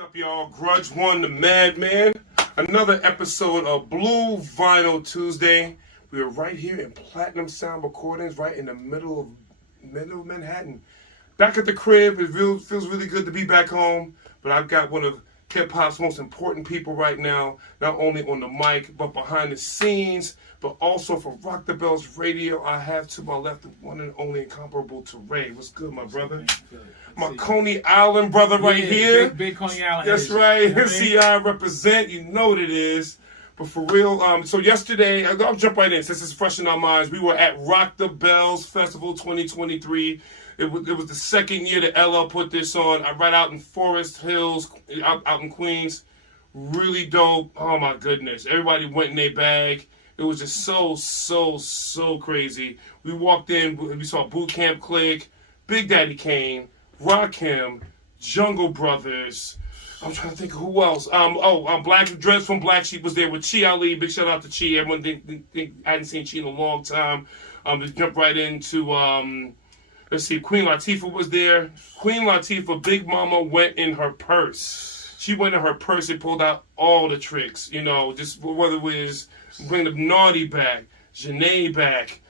Up, y'all? Grudge One, the Madman. Another episode of Blue Vinyl Tuesday. We are right here in Platinum Sound Recordings, right in the middle of Manhattan. Back at the crib. It feels really good to be back home. But I've got one of hip hop's most important people right now, not only on the mic but behind the scenes, but also for Rock the Bells Radio. I have to my left the one and only incomparable TORAE. What's good, my brother? My Coney Island brother right here. Big Coney Island. That's right. You know MCI represent. You know what it is. But for real, so yesterday, I'll jump right in since it's fresh in our minds. We were at Rock the Bells Festival 2023. It was the second year that LL put this on. I right out in Forest Hills, out in Queens. Really dope. Oh my goodness. Everybody went in their bag. It was just so crazy. We walked in, we saw Boot Camp Click, Big Daddy Kane, Rakim, Jungle Brothers. I'm trying to think of who else. Black Dreads from Black Sheep was there with Chi Ali. Big shout out to Chi. Everyone think I hadn't seen Chi in a long time. To jump right into let's see, Queen Latifah was there. Queen Latifah, Big Mama went in her purse. She went in her purse and pulled out all the tricks. You know, just whether it was bring the Naughty back, Janae back,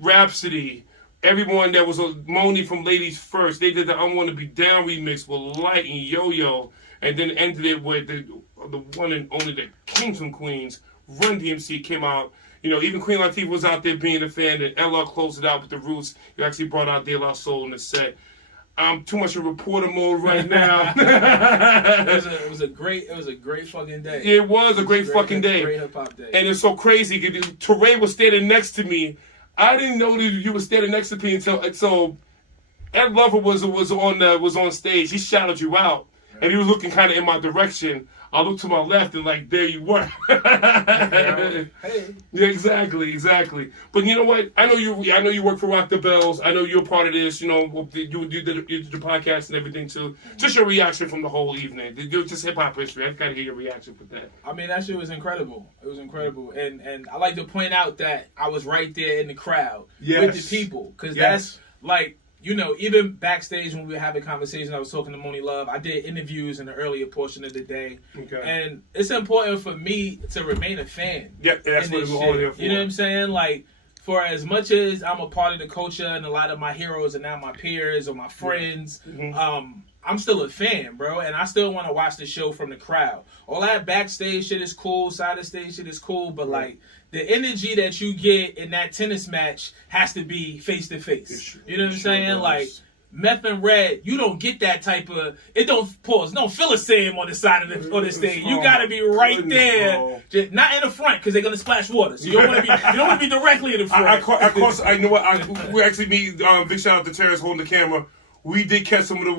Rhapsody. Everyone that was Moni from Ladies First, they did the I Want to Be Down remix with Light and Yo-Yo, and then ended it with the one and only that came from Queens, Run DMC came out. You know, even Queen Latifah was out there being a fan, and LL closed it out with the Roots. He actually brought out De La Soul in the set. I'm too much in reporter mode right now. it was a great fucking day. It was a great fucking day. Great hip hop day. And it's so crazy. TORAE was standing next to me. I didn't know that you were standing next to me until Ed Lover was on stage. He shouted you out, and he was looking kind of in my direction. I looked to my left and like, there you were. Hey. Yeah, exactly. But you know what? I know you work for Rock the Bells. I know you're a part of this. You know, you did the podcast and everything too. Just your reaction from the whole evening. Just hip hop history. I gotta hear your reaction for that. I mean, that shit was incredible. It was incredible, and I like to point out that I was right there in the crowd with the people, because that's like. You know, even backstage when we were having conversations, I was talking to Moni Love. I did interviews in the earlier portion of the day. Okay. And it's important for me to remain a fan. Yeah, that's what we're all here for. You know what I'm saying? Like, for as much as I'm a part of the culture and a lot of my heroes are now my peers or my friends, I'm still a fan, bro. And I still want to watch the show from the crowd. All that backstage shit is cool. Side of stage shit is cool. But, like, the energy that you get in that tennis match has to be face to face. You know what I'm saying? Like, Meth and Red, you don't get that type of. It don't feel the same on the side of the stage. You gotta be right there, just not in the front because they're gonna splash water. So you don't want to be directly in the front. I know what. We actually meet. Big shout out to Terrence holding the camera. We did catch some of the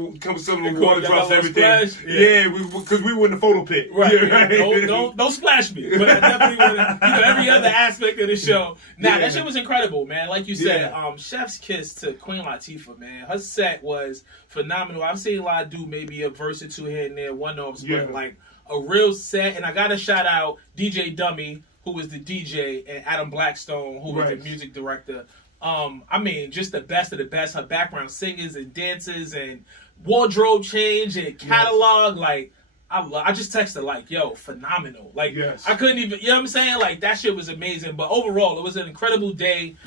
water drops and everything. Yeah, because we were in the photo pit. Right. Yeah, right. Don't splash me. But I definitely want to, every other aspect of the show. That shit was incredible, man. Like you said, chef's kiss to Queen Latifah, man. Her set was phenomenal. I've seen a lot do maybe a verse or two here and there, one-offs, but like a real set. And I got to shout out DJ Dummy, who was the DJ, and Adam Blackstone, who was the music director. I mean, just the best of the best. Her background singers and dancers and wardrobe change and catalog. Like, I just texted like, yo, phenomenal. Like, I couldn't even, you know what I'm saying? Like, that shit was amazing. But overall, it was an incredible day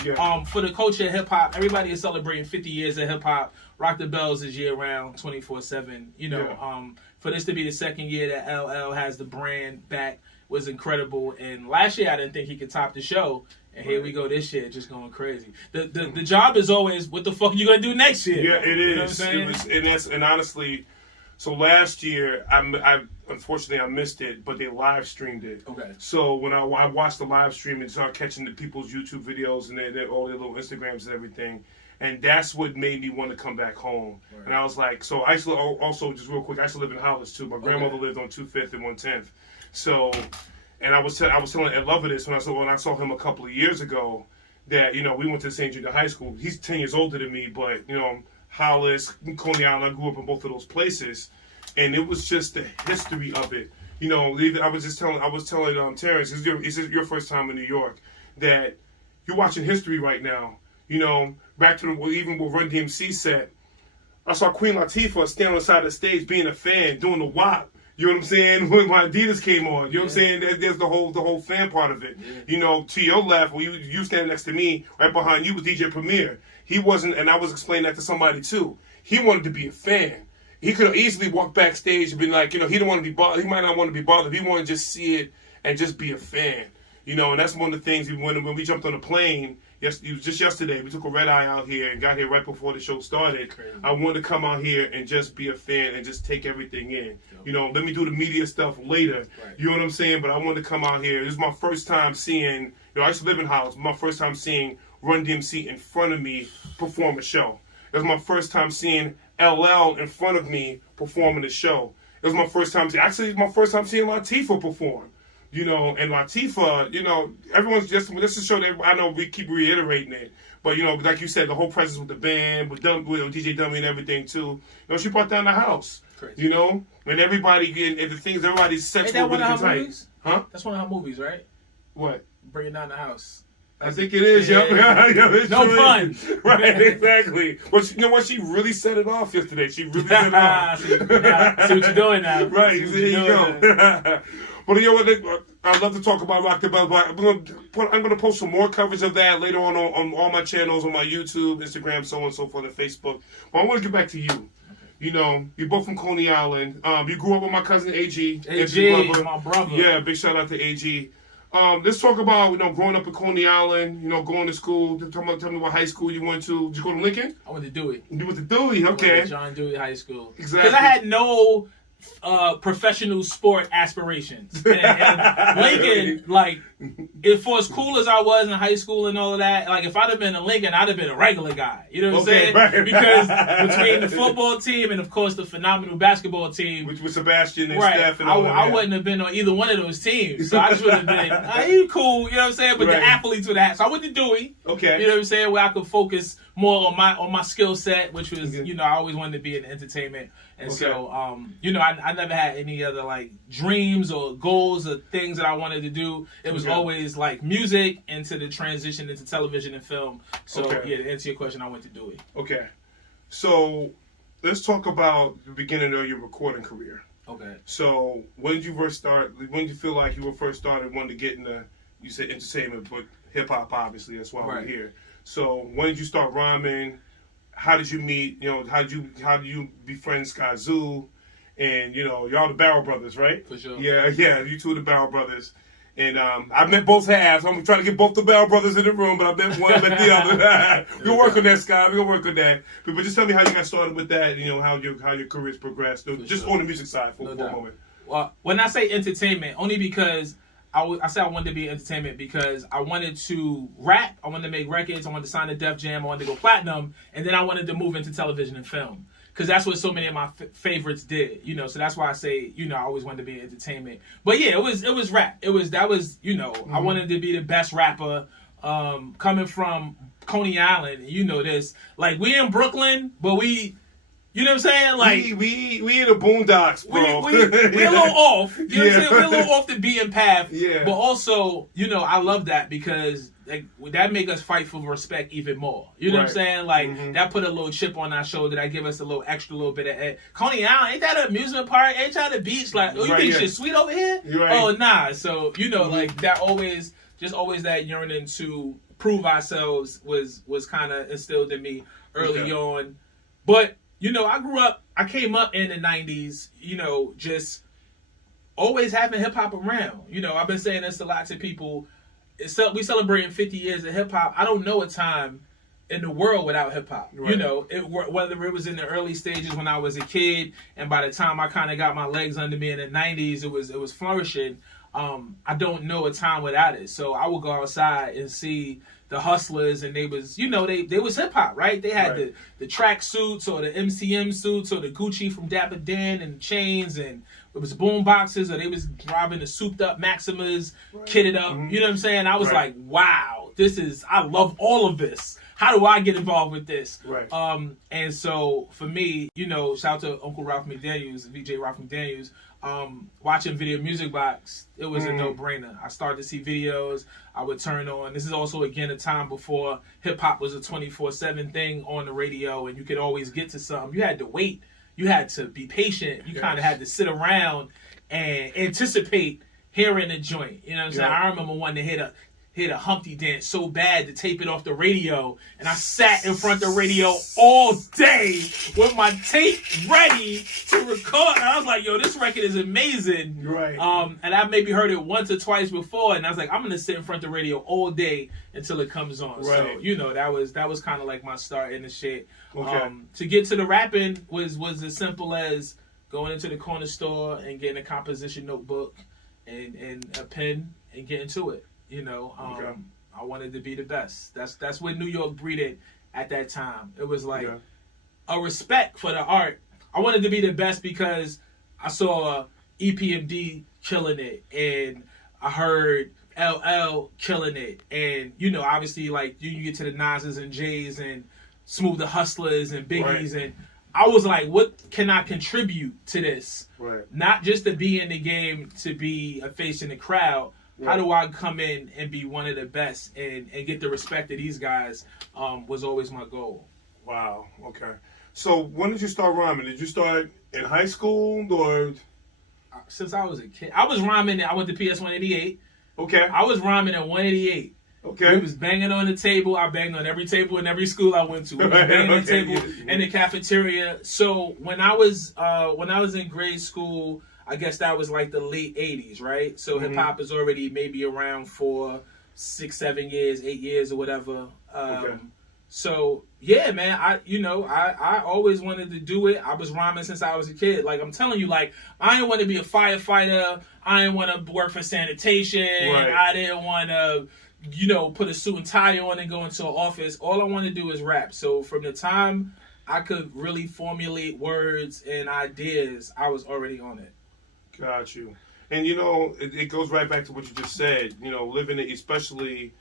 for the culture of hip-hop. Everybody is celebrating 50 years of hip-hop. Rock the Bells is year-round, 24/7. You know, for this to be the second year that LL has the brand back was incredible. And last year, I didn't think he could top the show. And here we go this year, just going crazy. The job is always, what the fuck are you going to do next year? Yeah, it is. You know what I'm saying? And honestly, so last year, unfortunately I missed it, but they live streamed it. Okay. So when I watched the live stream and started catching the people's YouTube videos and all their little Instagrams and everything, and that's what made me want to come back home. Right. And I was like, so I used to, also, just real quick, I used to live in Hollis too. My grandmother lived on 25th and 110th. So... And I was telling Ed Lover this when I saw him a couple of years ago, that, you know, we went to St. Jude High School. He's 10 years older than me, but, you know, Hollis, Coney Island, I grew up in both of those places. And it was just the history of it. You know, I was telling Terrence, this is your first time in New York, that you're watching history right now. You know, back to even what Run DMC said, I saw Queen Latifah stand on the side of the stage being a fan, doing the WAP. You know what I'm saying? When my Adidas came on, you know what I'm saying? There's the whole fan part of it. Yeah. You know, to your left, when you stand next to me, right behind you was DJ Premier. He wasn't, and I was explaining that to somebody too. He wanted to be a fan. He could have easily walked backstage and been like, you know, he didn't want to be bothered. He might not want to be bothered. He wanted to just see it and just be a fan. You know, and that's one of the things when we jumped on a plane. Yes, it was just yesterday. We took a red eye out here and got here right before the show started. Crazy. I wanted to come out here and just be a fan and just take everything in. You know, let me do the media stuff later. Right. You know what I'm saying? But I wanted to come out here. This is my first time seeing, you know, I used to live in house. My first time seeing Run DMC in front of me perform a show. It was my first time seeing LL in front of me performing a show. It was my first time seeing Latifah perform. You know, and Latifah, you know, everyone's just, this is a show that I know we keep reiterating it, but, you know, like you said, the whole presence with the band, with DJ Dummy and everything, too. You know, she brought down the house. Crazy. You know, and everybody, and the things, everybody's sets were really tight. Huh? That's one of her movies, right? What? Bringing Down the House. I think it is, yeah. No pun. Right, exactly. But you know what? She really set it off yesterday. She really set it off. See what you're doing now. Right, there you go. But you know what? I'd love to talk about Rock the Bell, but I'm gonna post some more coverage of that later on all my channels, on my YouTube, Instagram, so on and so forth, and Facebook. But I want to get back to you. Okay. You know, you're both from Coney Island. You grew up with my cousin AG. AG, my brother. Yeah, big shout out to AG. Let's talk about, you know, growing up in Coney Island, you know, going to school. Tell me what high school you went to. Did you go to Lincoln? I went to Dewey. You went to Dewey, okay. I went to John Dewey High School. Exactly. Because I had no professional sport aspirations. And Lincoln, like, if for as cool as I was in high school and all of that, like, if I'd have been in Lincoln, I'd have been a regular guy. You know what I'm saying? Right. Because between the football team and, of course, the phenomenal basketball team, which was Sebastian and right, Steph and all that. I wouldn't have been on either one of those teams. So I just would have been, you cool, you know what I'm saying? But right. The athletes would have. So I went to Dewey. Okay. You know what I'm saying? Where I could focus more on my skill set, which was, you know, I always wanted to be in entertainment. And so, you know, I never had any other, like, dreams or goals or things that I wanted to do. It was always, like, music into the transition into television and film. So, yeah, to answer your question, I went to Dewey. Okay. So, let's talk about the beginning of your recording career. Okay. So, when did you first start, when did you feel like you were first started wanting to get into, you said entertainment, but hip-hop, obviously, that's why we're here. So, when did you start rhyming? How did you meet? You know, how do you befriend Skyzoo? And, you know, y'all the Barrel Brothers, right? For sure. Yeah, you two are the Barrel Brothers. And I met both halves. I'm trying to get both the Barrel Brothers in the room, but I met one, met the other. We'll work on that, Sky. We'll work on that. But just tell me how you got started with that. You know, how your career's progressed. Just on the music side for a moment. Well, when I say entertainment, only because I said I wanted to be in entertainment because I wanted to rap, I wanted to make records, I wanted to sign to Def Jam, I wanted to go platinum, and then I wanted to move into television and film. Because that's what so many of my favorites did, you know. So that's why I say, you know, I always wanted to be in entertainment. But yeah, it was rap. That was, you know, I wanted to be the best rapper. Coming from Coney Island, you know this. Like, we in Brooklyn, but we, you know what I'm saying? Like, we in the boondocks, bro. We a little off. You know what I'm saying? We're a little off the beaten path. Yeah. But also, you know, I love that because that make us fight for respect even more. You know what I'm saying? Like, that put a little chip on our shoulder. That give us a little bit of Coney Island, ain't that an amusement park? Ain't that a beach? Like, oh, you think shit's sweet over here? Oh, nah. So, you know, like, that always that yearning to prove ourselves was kind of instilled in me early on. But, you know, I came up in the 90s, you know, just always having hip-hop around. You know, I've been saying this a lot to people. We celebrating 50 years of hip-hop. I don't know a time in the world without hip-hop. Right. You know, whether it was in the early stages when I was a kid, and by the time I kind of got my legs under me in the 90s, it was flourishing. I don't know a time without it. So I would go outside and see the Hustlers, and they was, you know, they was hip hop, right? They had the track suits or the MCM suits or the Gucci from Dapper Dan and chains, and it was boom boxes, or they was driving the souped up Maximas, kitted up. You know what I'm saying? I was like, wow, I love all of this. how do I get involved with this? Right. And so for me, you know, shout out to Uncle Ralph McDaniels, VJ Ralph McDaniels. Watching Video Music Box, it was a no-brainer. I started to see videos. I would turn on. This is also, again, a time before hip-hop was a 24/7 thing on the radio, and you could always get to something. You had to wait. You had to be patient. You kind of had to sit around and anticipate hearing a joint. You know what I'm saying? I remember wanting to hit a Humpty dance so bad to tape it off the radio, and I sat in front of the radio all day with my tape ready to record. And I was like, yo, this record is amazing. Right. And I maybe heard it once or twice before, and I was like, I'm gonna sit in front of the radio all day until it comes on. Right. So, you know, that was kind of like my start in the shit. Okay. To get to the rapping was as simple as going into the corner store and getting a composition notebook and a pen and getting to it. You know, I wanted to be the best. That's what New York breeded at that time. It was like a respect for the art. I wanted to be the best because I saw EPMD killing it, and I heard LL killing it, and you know, obviously, like you get to the Nas's and J's and Smooth the Hustlers and Biggies, and I was like, what can I contribute to this? Right. Not just to be in the game, to be a face in the crowd. How do I come in and be one of the best and get the respect of these guys was always my goal. Wow. Okay. So when did you start rhyming? Did you start in high school or? Since I was a kid. I was rhyming. I went to PS 188. Okay. I was rhyming at 188. Okay. We was banging on the table. I banged on every table in every school I went to. We was banging on the table in the cafeteria. So when I was in grade school, I guess that was like the late 80s, right? So hip hop is already maybe around for 6, 7 years, 8 years or whatever. So yeah, man, I always wanted to do it. I was rhyming since I was a kid. Like I'm telling you, like I didn't want to be a firefighter. I didn't want to work for sanitation. Right. I didn't want to, put a suit and tie on and go into an office. All I wanted to do is rap. So from the time I could really formulate words and ideas, I was already on it. Got you. And it goes right back to what you just said. Especially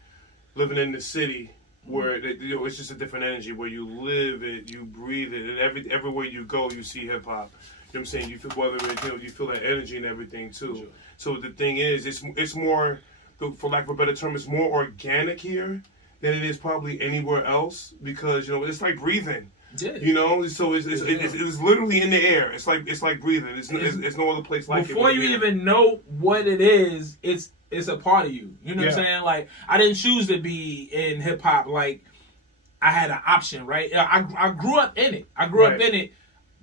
living in the city, where it's just a different energy. Where you live it, you breathe it, and everywhere you go, you see hip hop. You know what I'm saying? You feel you feel that energy and everything too. Sure. So the thing is, it's more, for lack of a better term, it's more organic here than it is probably anywhere else because it's like breathing. Yeah. So it's literally in the air. It's like breathing. It's no other place like it. Before you even know what it is, it's a part of you. You know what I'm saying? Like I didn't choose to be in hip hop. Like I had an option, right? I grew up in it. Up in it.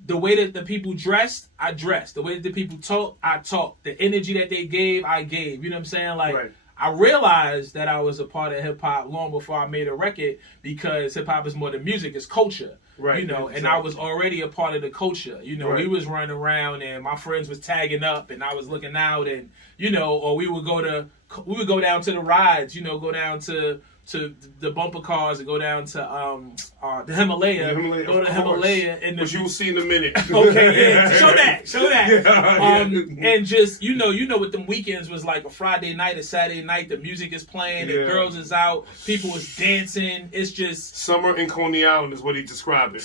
The way that the people dressed, I dressed. The way that the people talked, I talked. The energy that they gave, I gave. You know what I'm saying? Like I realized that I was a part of hip hop long before I made a record because hip hop is more than music, it's culture. Right. Exactly. And I was already a part of the culture. We was running around and my friends was tagging up and I was looking out and or we would go down to the rides, go down to the bumper cars and go down to the Himalaya. Go to the Himalaya and which you will see in a minute. Okay, yeah. Show that. And just what them weekends was like, a Friday night, a Saturday night, the music is playing, the girls is out, people is dancing. It's just summer in Coney Island is what he described it.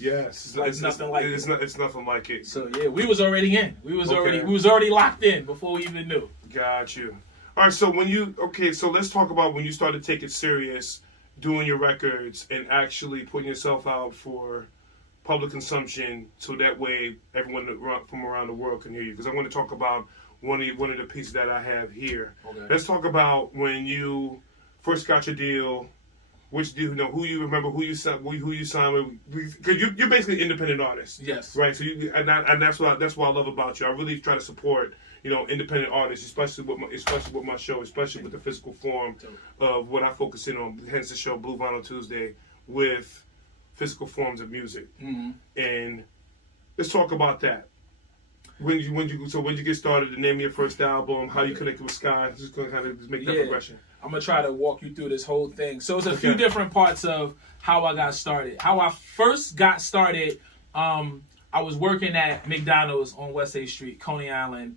Yes, it's nothing like it. It's nothing like it. So yeah, we was already in. We was already locked in before we even knew. Got you. All right, so so let's talk about when you started taking it serious, doing your records, and actually putting yourself out for public consumption, so that way everyone from around the world can hear you. Because I want to talk about one of the pieces that I have here. Okay. Let's talk about when you first got your deal. Which do who you remember who you signed with? Because you're basically an independent artist. Yes. Right. So and that's what I love about you. I really try to support independent artists, especially with my show, especially with the physical form of what I focus in on. Hence the show Blue Vinyl Tuesday with physical forms of music. Mm-hmm. And let's talk about that. When you get started, the name of your first album, how you connected with Sky, just gonna kind of make that progression. I'm gonna try to walk you through this whole thing. So it's a few different parts of how I got started. How I first got started, I was working at McDonald's on West 8th Street, Coney Island.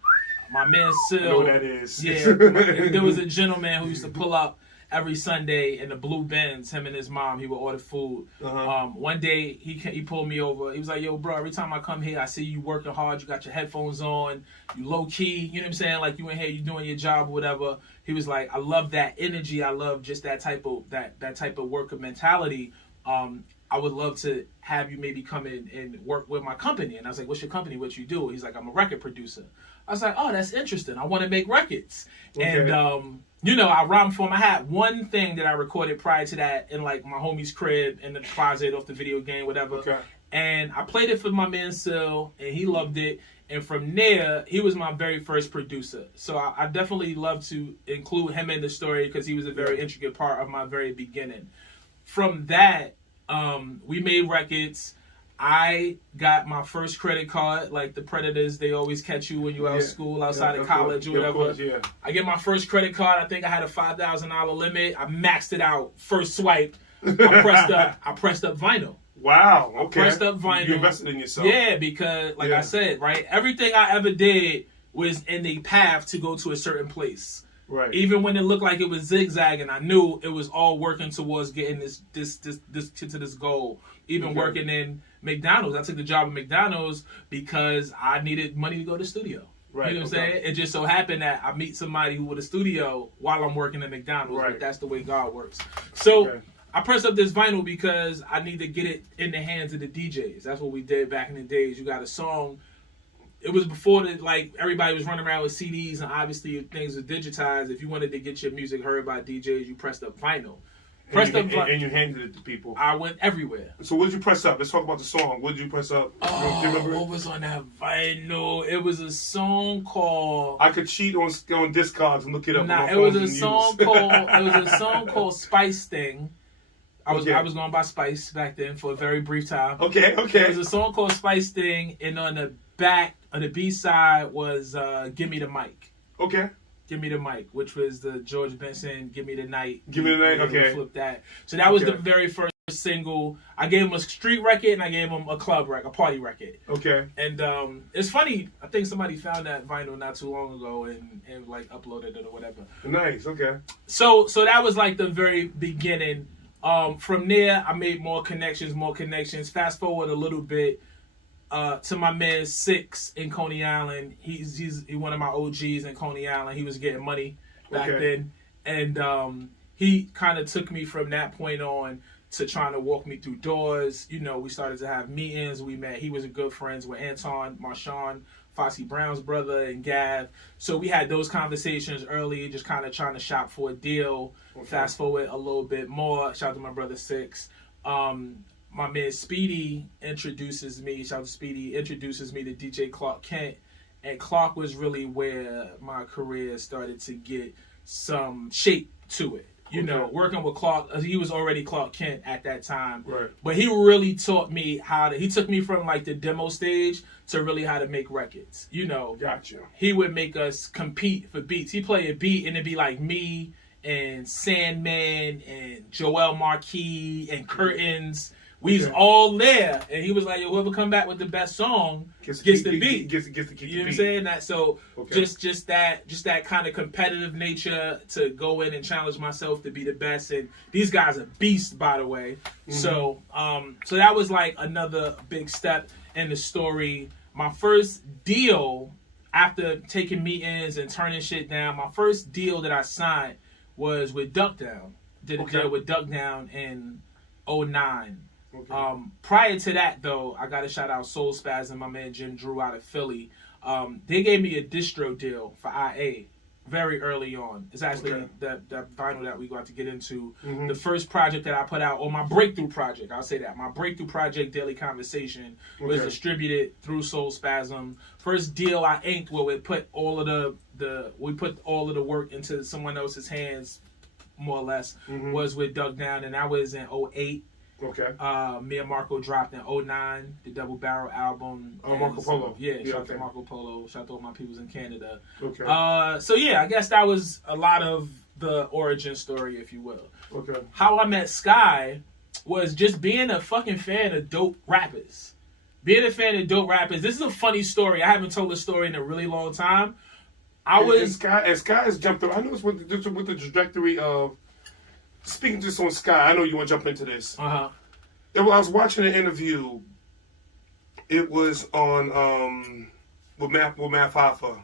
My man Sil. I know what that is. Yeah, there was a gentleman who used to pull up every Sunday in the blue Benz, him and his mom, he would order food. One day he pulled me over. He was like, yo, bro, every time I come here, I see you working hard. You got your headphones on. You low key. You know what I'm saying? Like, you in here, you doing your job or whatever. He was like, I love that energy. I love just that type of that type of worker mentality. I would love to have you maybe come in and work with my company. And I was like, what's your company? What you do? He's like, I'm a record producer. I was like, oh, that's interesting. I want to make records. Okay. And, you know, I rhymed for him. I had one thing that I recorded prior to that in, like, my homie's crib in the closet off the video game, whatever. Okay. And I played it for my man, Sil, and he loved it. And from there, he was my very first producer. So I definitely love to include him in the story because he was a very intricate part of my very beginning. From that, we made records. I got my first credit card, like the Predators, they always catch you when you're out of school, outside of college or whatever. Course, I get my first credit card. I think I had a $5,000 limit. I maxed it out. First swipe. I pressed up vinyl. Wow. Okay. I pressed up vinyl. You invested in yourself. Yeah, because like I said, right, everything I ever did was in the path to go to a certain place. Right. Even when it looked like it was zigzagging, I knew it was all working towards getting this to this goal. Even working in McDonald's, I took the job at McDonald's because I needed money to go to the studio. Right. You know what I'm saying? It just so happened that I meet somebody who with a studio while I'm working at McDonald's. Right. But that's the way God works. So I pressed up this vinyl because I need to get it in the hands of the DJs. That's what we did back in the days. You got a song. It was before that, like, everybody was running around with CDs, and obviously if things were digitized. If you wanted to get your music heard by DJs, you pressed up vinyl. And you handed it to people. I went everywhere. So what did you press up? Let's talk about the song. What did you press up? What was on that vinyl? It was a song called... I could cheat on Discogs and look it up. It was a song called Spice Thing. I was going by Spice back then for a very brief time. Okay. There was a song called Spice Thing, and on the back, on the B-side was Give Me the Mic. Okay. Give Me the Mic, which was the George Benson Give Me the Night. Give Me the Night, okay. Flip that. So that was the very first single. I gave him a street record and I gave him a club record, a party record. Okay. And it's funny, I think somebody found that vinyl not too long ago and like uploaded it or whatever. Nice, okay. So that was like the very beginning. From there, I made more connections. Fast forward a little bit. To my man Six in Coney Island. He's one of my OGs in Coney Island. He was getting money back then. And he kind of took me from that point on to trying to walk me through doors. You know, we started to have meetings. We met. He was good friends with Anton Marshawn, Fossey Brown's brother, and Gav. So we had those conversations early, just kind of trying to shop for a deal. Okay. Fast forward a little bit more. Shout out to my brother Six. My man Speedy introduces me. Shout out to Speedy. Introduces me to DJ Clark Kent, and Clark was really where my career started to get some shape to it. You know, working with Clark, he was already Clark Kent at that time. Right. But he really taught me he took me from like the demo stage to really how to make records. You know, gotcha. He would make us compete for beats. He played a beat and it'd be like me and Sandman and Joel Marquis and Curtains. We was all there, and he was like, "Whoever come back with the best song gets the beat." Gets to keep the beat. You know what I'm saying? That so just that kind of competitive nature to go in and challenge myself to be the best. And these guys are beasts, by the way. Mm-hmm. So that was like another big step in the story. My first deal after taking meetings and turning shit down, my first deal that I signed was with Duck Down. Did a deal with Duck Down in 2009. Okay. Prior to that, though, I got to shout out Soul Spaz and my man Jim Drew out of Philly. They gave me a distro deal for IA very early on. It's actually that vinyl that we got to get into. Mm-hmm. The first project that I put out, or my breakthrough project, I'll say that. My breakthrough project, Daily Conversation, was distributed through Soul Spasm. First deal I inked where we put all of the work into someone else's hands, more or less, was with Duck Down, and that was in 2008. Okay. Me and Marco dropped in 2009, the Double Barrel album. Marco Polo. Shout out to Marco Polo. Shout out to all my peoples in Canada. Okay. I guess that was a lot of the origin story, if you will. Okay. How I met Sky was just being a fucking fan of dope rappers. This is a funny story. I haven't told this story in a really long time. Sky has jumped up. I know it's with the trajectory of speaking just on Sky, I know you want to jump into this. Uh-huh. I was watching an interview. It was on with Matt Hoffa,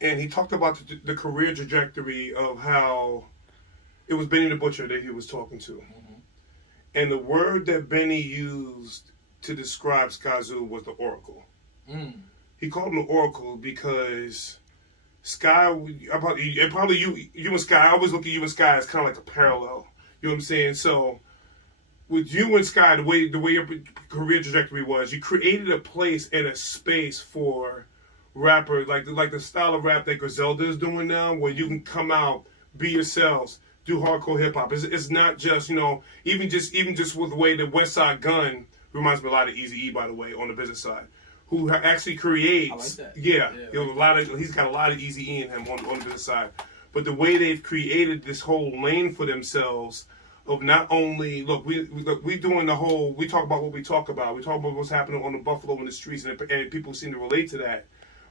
and he talked about the career trajectory of how it was Benny the Butcher that he was talking to, and the word that Benny used to describe Skyzoo was the Oracle. He called him the Oracle because Sky, probably you and Sky, I always look at you and Sky as kind of like a parallel. You know what I'm saying? So with you and Sky, the way your career trajectory was, you created a place and a space for rappers, like the style of rap that Griselda is doing now, where you can come out, be yourselves, do hardcore hip hop. It's not just, even just with the way that West Side Gun reminds me a lot of Eazy-E, by the way, on the business side, who actually creates. I like that. Yeah. He's got a lot of Eazy-E in him on the business side. But the way they've created this whole lane for themselves of not only we doing the whole, we talk about what we talk about. We talk about what's happening on the Buffalo in the streets, and people seem to relate to that.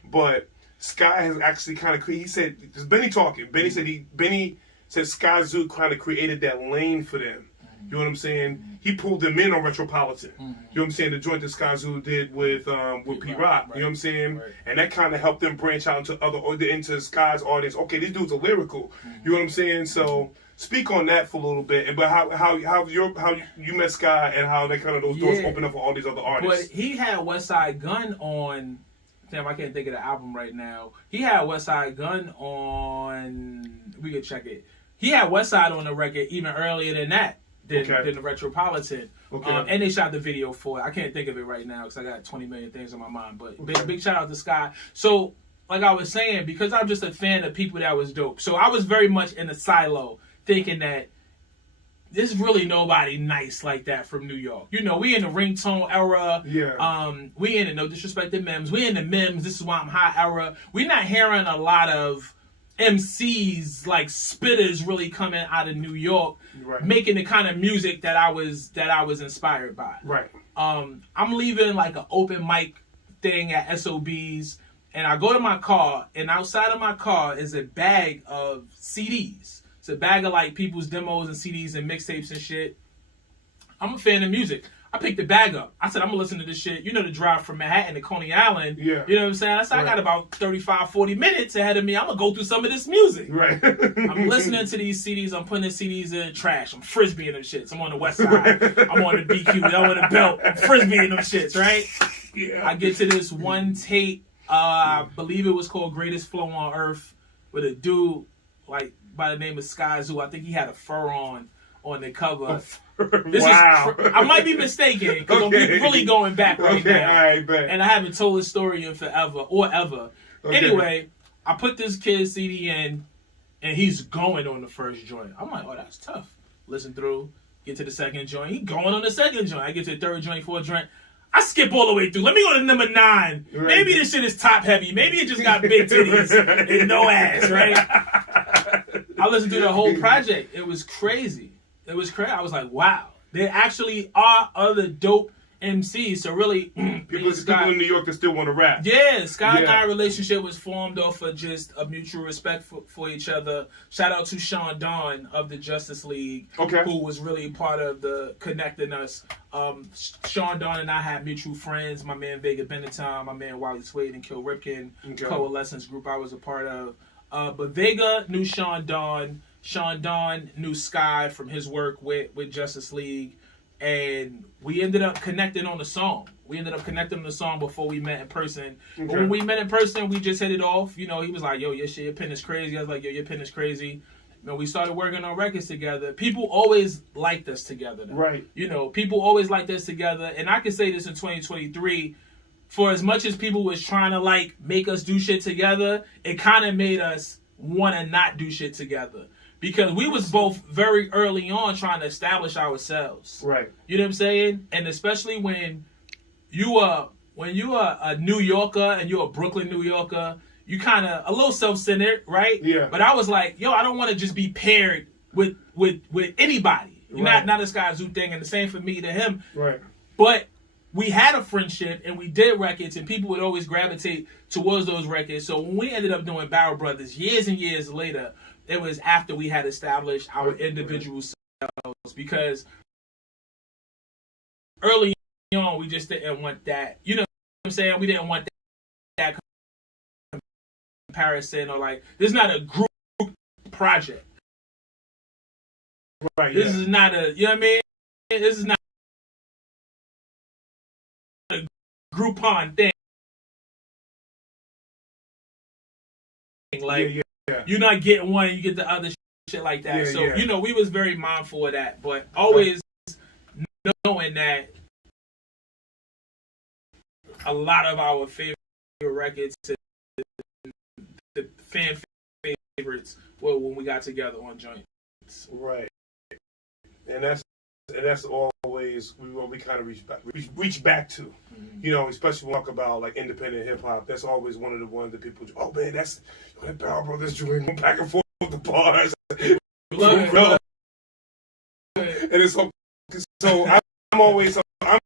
But Sky has actually kind of created. He said, "This is Benny talking." Benny said Skyzoo kind of created that lane for them. You know what I'm saying? He pulled them in on Retropolitan. You know what I'm saying? The joint that Skyzoo did with P-Rock. You know what I'm saying? Right. And that kind of helped them branch out into Sky's audience. Okay, these dudes are lyrical. You know what I'm saying? So speak on that for a little bit. But how you met Sky and how they kind of those doors open up for all these other artists. But he had West Side Gun on. Damn, I can't think of the album right now. He had West Side Gun on. We could check it. He had West Side on the record even earlier than that. Than the Retropolitan. Okay. And they shot the video for it. I can't think of it right now because I got 20 million things on my mind. But big shout out to Sky. So, like I was saying, because I'm just a fan of people that was dope. So I was very much in a silo thinking that there's really nobody nice like that from New York. We in the ringtone era. Yeah. We in the no disrespect to Mims. We in the Mims. This is why I'm hot era. We're not hearing a lot of MCs like spitters really coming out of New York, making the kind of music that I was inspired by. Right. I'm leaving like an open mic thing at SOB's, and I go to my car, and outside of my car is a bag of CDs. It's a bag of like people's demos and CDs and mixtapes and shit. I'm a fan of music. I picked the bag up. I said, I'm going to listen to this shit. The drive from Manhattan to Coney Island. Yeah. You know what I'm saying? I said, I got about 35, 40 minutes ahead of me. I'm going to go through some of this music. Right. I'm listening to these CDs. I'm putting the CDs in trash. I'm frisbeeing them shits. I'm on the west side. I'm on the BQ. I'm on the belt. I'm frisbeeing them shits, right? Yeah. I get to this one tape. I believe it was called Greatest Flow on Earth with a dude like by the name of Skyzoo. I think he had a fur on the cover. Wow. I might be mistaken because I'm really going back right now. All right, bet. And I haven't told this story in forever or ever. Okay. Anyway, I put this kid's CD in, and he's going on the first joint. I'm like, oh, that's tough. Listen through, get to the second joint. He going on the second joint. I get to the third joint, fourth joint. I skip all the way through. Let me go to number 9. Right. Maybe this shit is top heavy. Maybe it just got big titties and no ass, right? I listened to the whole project. It was crazy. It was crazy. I was like, wow. There actually are other dope MCs. So really, people in New York that still want to rap. Yeah, Sky and I relationship was formed off of just a mutual respect for each other. Shout out to Sean Don of the Justice League, who was really part of the connecting us. Sean Don and I had mutual friends. My man Vega Benetton, my man Wally Swade and Kill Ripken, Coalescence group I was a part of. But Vega knew Sean Don. Sean Don knew Sky from his work with Justice League, and we ended up connecting on the song. Before we met in person. But when we met in person, we just hit it off. He was like, yo, your pen is crazy. I was like, yo, your pen is crazy. We started working on records together. People always liked us together. Though. Right. People always liked us together. And I can say this in 2023, for as much as people was trying to like make us do shit together, it kind of made us want to not do shit together. Because we was both very early on trying to establish ourselves. Right. You know what I'm saying? And especially when you are a New Yorker and you're a Brooklyn New Yorker, you kind of a little self-centered, right? Yeah. But I was like, yo, I don't want to just be paired with anybody. Right. Not this Skyzoo thing, and the same for me to him. Right. But we had a friendship and we did records, and people would always gravitate towards those records. So when we ended up doing Barrel Brothers years and years later, it was after we had established our individual selves, because early on we just didn't want that. You know what I'm saying? We didn't want that comparison, or like, this is not a group project. Right. This is not a, you know what I mean? This is not a Groupon thing. Like, you're not getting one, you get the other shit like that. So, you know, we was very mindful of that, but always knowing that a lot of our favorite records, the fan favorites, were when we got together on joints. Right. And that's always we kind of reach back to, you know, especially when we talk about like independent hip hop. That's always one of the ones that people, oh man, that's that Barrel Brothers joint, back and forth with the bars. Love it. And it's so I'm always I'm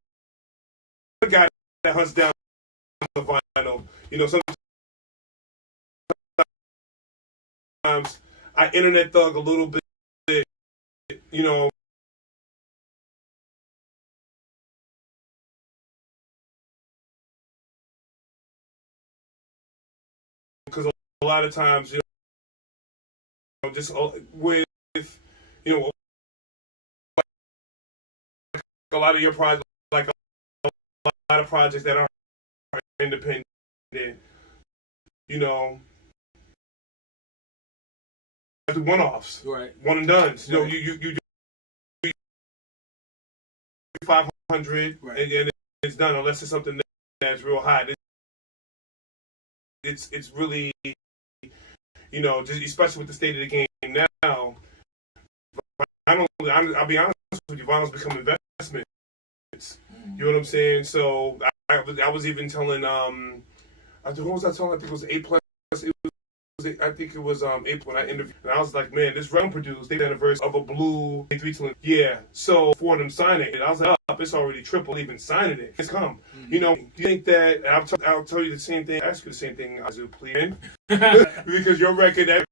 the guy that hunts down the vinyl. You know, sometimes I internet thug a little bit, you know. Because a lot of times, you know, just with, you know, a lot of your projects, like a lot of projects that are independent, you know, do one-offs, right? One and done. You know, Right. you do 500, Right. and it's done, unless it's something that's real hot. It's really, you know, just especially with the state of the game now. I'll be honest with you, vinyl's become investments. You know what I'm saying? So I was even telling who was I telling? I think it was A+. I think it was April when I interviewed, and I was like, man, this realm produced the anniversary of a blue 3 yeah. So for them signing it, I was like, oh, it's already triple even signing it. It's come. You know, do you think that? I'll tell you the same thing. Ask you the same thing, Azu, please, because your record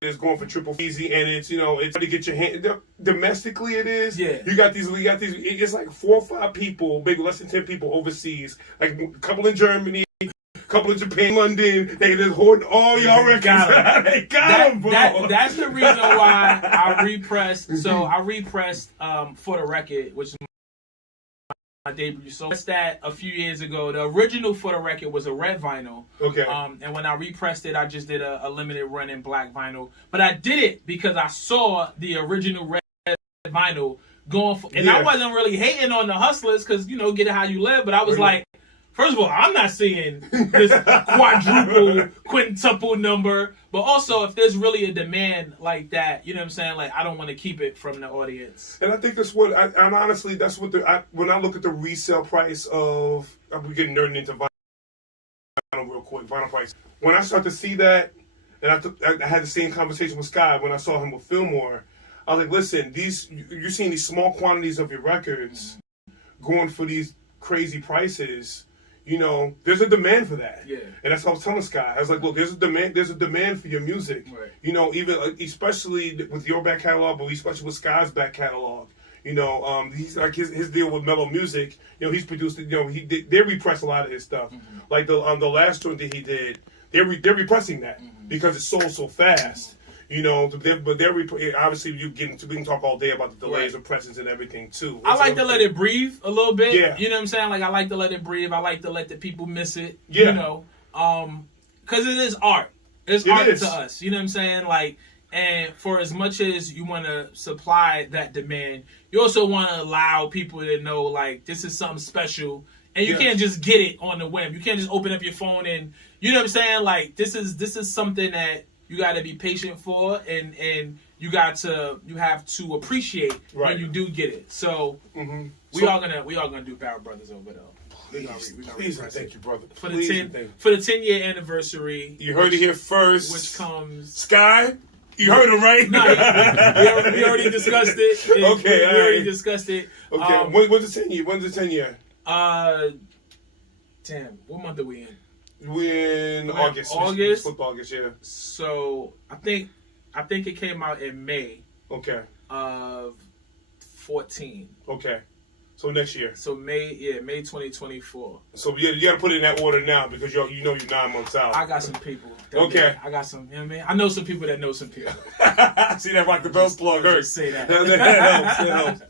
is going for triple easy, and it's, you know, it's to get your hand domestically. It is. Yeah. We got these. It's like 4 or 5 people, maybe less than 10 people overseas. Like a couple in Germany. Couple of Japan, London, they just hoarding all y'all records. They got them, bro. That's the reason why I repressed. So I repressed For the Record, which is my debut. So that's that a few years ago. The original For the Record was a red vinyl. Okay. And when I repressed it, I just did a limited run in black vinyl. But I did it because I saw the original red vinyl going for, and I wasn't really hating on the hustlers because, you know, get it how you live. But I was like, first of all, I'm not seeing this quadruple, quintuple number. But also, if there's really a demand like that, you know what I'm saying? Like, I don't want to keep it from the audience. And I think that's what, and honestly, that's what when I look at the resale price of, we're getting nerding into vinyl real quick, vinyl price. When I start to see that, and I had the same conversation with Sky when I saw him with Fillmore, I was like, listen, you're seeing these small quantities of your records going for these crazy prices. You know, there's a demand for that. Yeah. And that's what I was telling Sky. I was like, look, there's a demand for your music. Right. You know, even especially with your back catalog, but especially with Sky's back catalog. You know, he's like his deal with Mellow Music, you know, he's produced, you know, they repress a lot of his stuff. Mm-hmm. Like the last joint that he did, they're repressing that because it's sold so fast. You know, but obviously we can talk all day about the delays of presses and everything too. I like to let it breathe a little bit. Yeah. You know what I'm saying? Like, I like to let it breathe. I like to let the people miss it. Yeah. You know, because it is art. It's art to us. You know what I'm saying? Like, and for as much as you want to supply that demand, you also want to allow people to know, like, this is something special. And you can't just get it on the whim. You can't just open up your phone and, you know what I'm saying? Like, this is something that you got to be patient for, and you have to appreciate when you do get it. So we all gonna do Barrel Brothers over though. Please, thank you, brother. For the 10-year anniversary. You heard it here first. Which comes Sky. You heard him, right? No, we already discussed it. Okay, we already discussed it. Okay, when's the 10 year? When's the 10 year? Damn, what month are we in? In August. August. Flipped August, yeah. So I think it came out in May. Okay. Of 14. Okay. So next year. So May 2024. So you got to put it in that order now because you're 9 months out. I got some people. Okay. I got some. You know what I mean? I know some people that know some people. See that Rock the Bells plug? Just say that. That helps.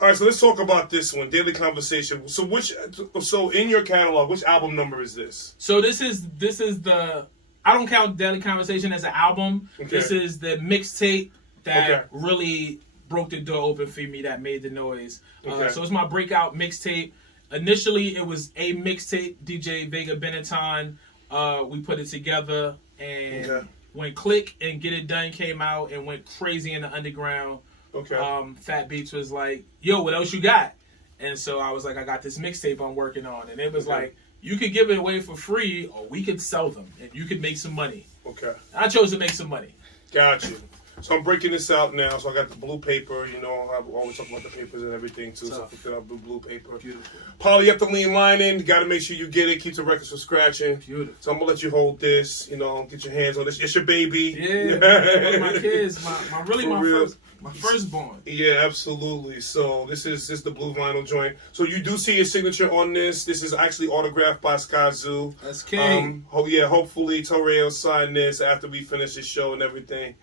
All right, so let's talk about this one, Daily Conversation. So in your catalog, which album number is this? So this is the. I don't count Daily Conversation as an album. Okay. This is the mixtape that really broke the door open for me, that made the noise. So it's my breakout mixtape. Initially, it was a mixtape, DJ Vega Benetton. We put it together, and when Click and Get It Done came out and went crazy in the underground, Fat Beats was like, yo, what else you got? And so I was like, I got this mixtape I'm working on. And it was like, you could give it away for free, or we could sell them, and you could make some money. Okay. I chose to make some money. Got you. So I'm breaking this out now. So I got the blue paper. You know, I always talk about the papers and everything too. So I picked up blue paper. Beautiful. Polyethylene lining. You got to make sure you get it. Keeps the records from scratching. Beautiful. So I'm gonna let you hold this. You know, get your hands on this. It's your baby. Yeah. One of my kids. My firstborn. Yeah, absolutely. So this is the blue vinyl joint. So you do see his signature on this. This is actually autographed by Sky Zoo. That's king. Hopefully TORAE will sign this after we finish this show and everything.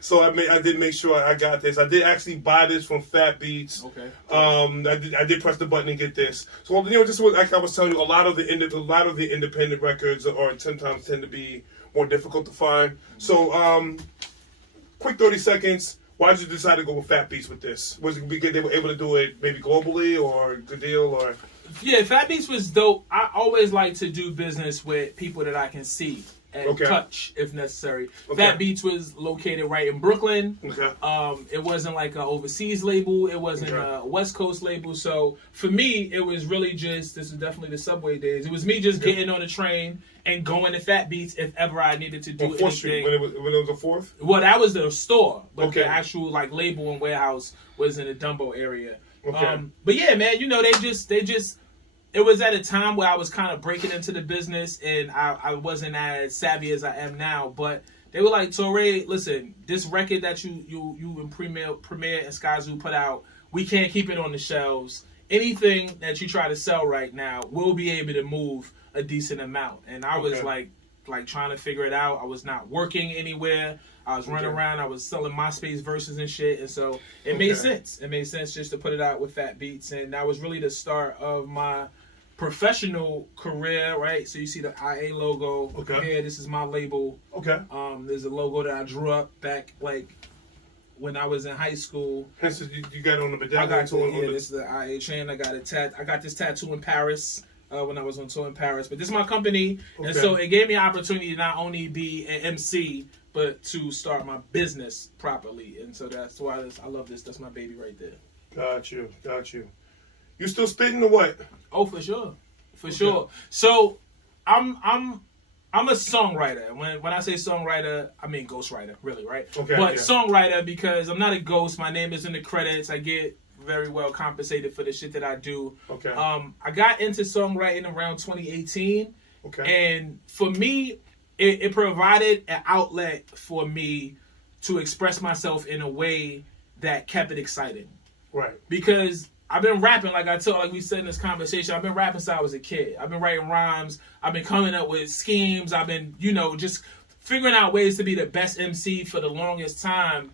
So I did make sure I got this. I did actually buy this from Fat Beats. Okay. I did press the button and get this. So just like I was telling you, a lot of the independent records sometimes tend to be more difficult to find. So quick 30 seconds. Why did you decide to go with Fat Beats with this? Was it because they were able to do it maybe globally or good deal or? Yeah, Fat Beats was dope. I always like to do business with people that I can see and touch if necessary. Fat Beats was located right in Brooklyn. It wasn't like an overseas label. It wasn't a West Coast label. So for me, it was really just, this is definitely the subway days. It was me just getting on the train and going to Fat Beats if ever I needed to do anything. Street, when it was a 4th? Well, that was the store, but the actual like label and warehouse was in the Dumbo area. But yeah, man, they just. It was at a time where I was kind of breaking into the business and I wasn't as savvy as I am now. But they were like, TORAE, listen, this record that you and Premier and Sky Zoo put out, we can't keep it on the shelves. Anything that you try to sell right now, we'll be able to move a decent amount. And I was like trying to figure it out. I was not working anywhere. I was running around. I was selling MySpace verses and shit. And so it made sense. It made sense just to put it out with Fat Beats. And that was really the start of my professional career, right? So you see the IA logo here. This is my label. There's a logo that I drew up back like when I was in high school. Hence, you got on the medallion. This is the IA chain. I got this tattoo in Paris when I was on tour in Paris. But this is my company, and so it gave me an opportunity to not only be an MC but to start my business properly. And so that's why I love this. That's my baby right there. Got you. You still spitting or what? Oh, for sure. So I'm a songwriter. When I say songwriter, I mean ghostwriter, really, right? Songwriter because I'm not a ghost. My name is in the credits. I get very well compensated for the shit that I do. I got into songwriting around 2018. And for me, it provided an outlet for me to express myself in a way that kept it exciting. Right. Because I've been rapping, like we said in this conversation, I've been rapping since I was a kid. I've been writing rhymes. I've been coming up with schemes. I've been, just figuring out ways to be the best MC for the longest time.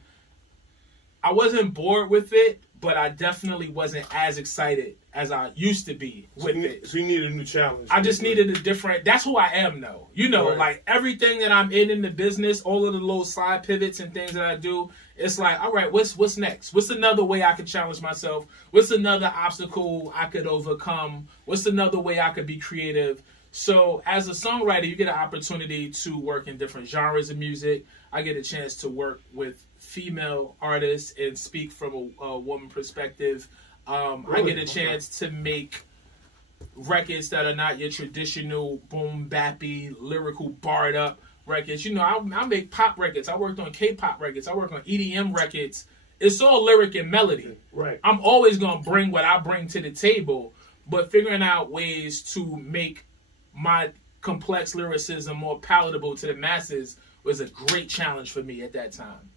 I wasn't bored with it, but I definitely wasn't as excited as I used to be with it. So you needed a new challenge. I just needed a different, that's who I am though. Like everything that I'm in the business, all of the little side pivots and things that I do, it's like, all right, what's next? What's another way I could challenge myself? What's another obstacle I could overcome? What's another way I could be creative? So as a songwriter, you get an opportunity to work in different genres of music. I get a chance to work with female artists and speak from a woman perspective. I get a chance to make records that are not your traditional boom bappy lyrical barred up records. I make pop records. I worked on K-pop records. I work on EDM records. It's all lyric and melody. Right. I'm always gonna bring what I bring to the table, but figuring out ways to make my complex lyricism more palatable to the masses was a great challenge for me at that time.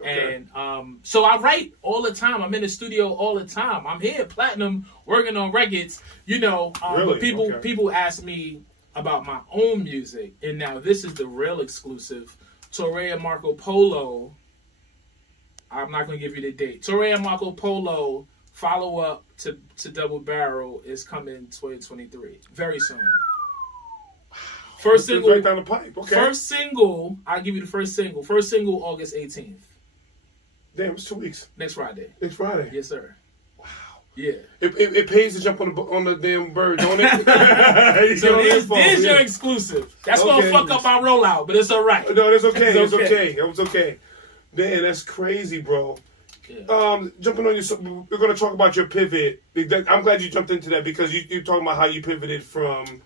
Okay. And so I write all the time. I'm in the studio all the time. I'm here, platinum, working on records. Really? But people ask me about my own music, and now this is the real exclusive. TORAE and Marco Polo. I'm not going to give you the date. TORAE and Marco Polo follow up to Double Barrel is coming 2023, very soon. First single, right down the pipe. Okay. First single, I'll give you the first single. First single, August 18th. Damn, it's 2 weeks. Next Friday. Next Friday. Yes, sir. Wow. Yeah. It pays to jump on the damn bird, don't it? So there's your exclusive. That's gonna fuck up my rollout, but it's all right. No, it's okay. It's okay. It was okay. Man, that's crazy, bro. Yeah. Jumping on your, we're gonna talk about your pivot. I'm glad you jumped into that because you're talking about how you pivoted from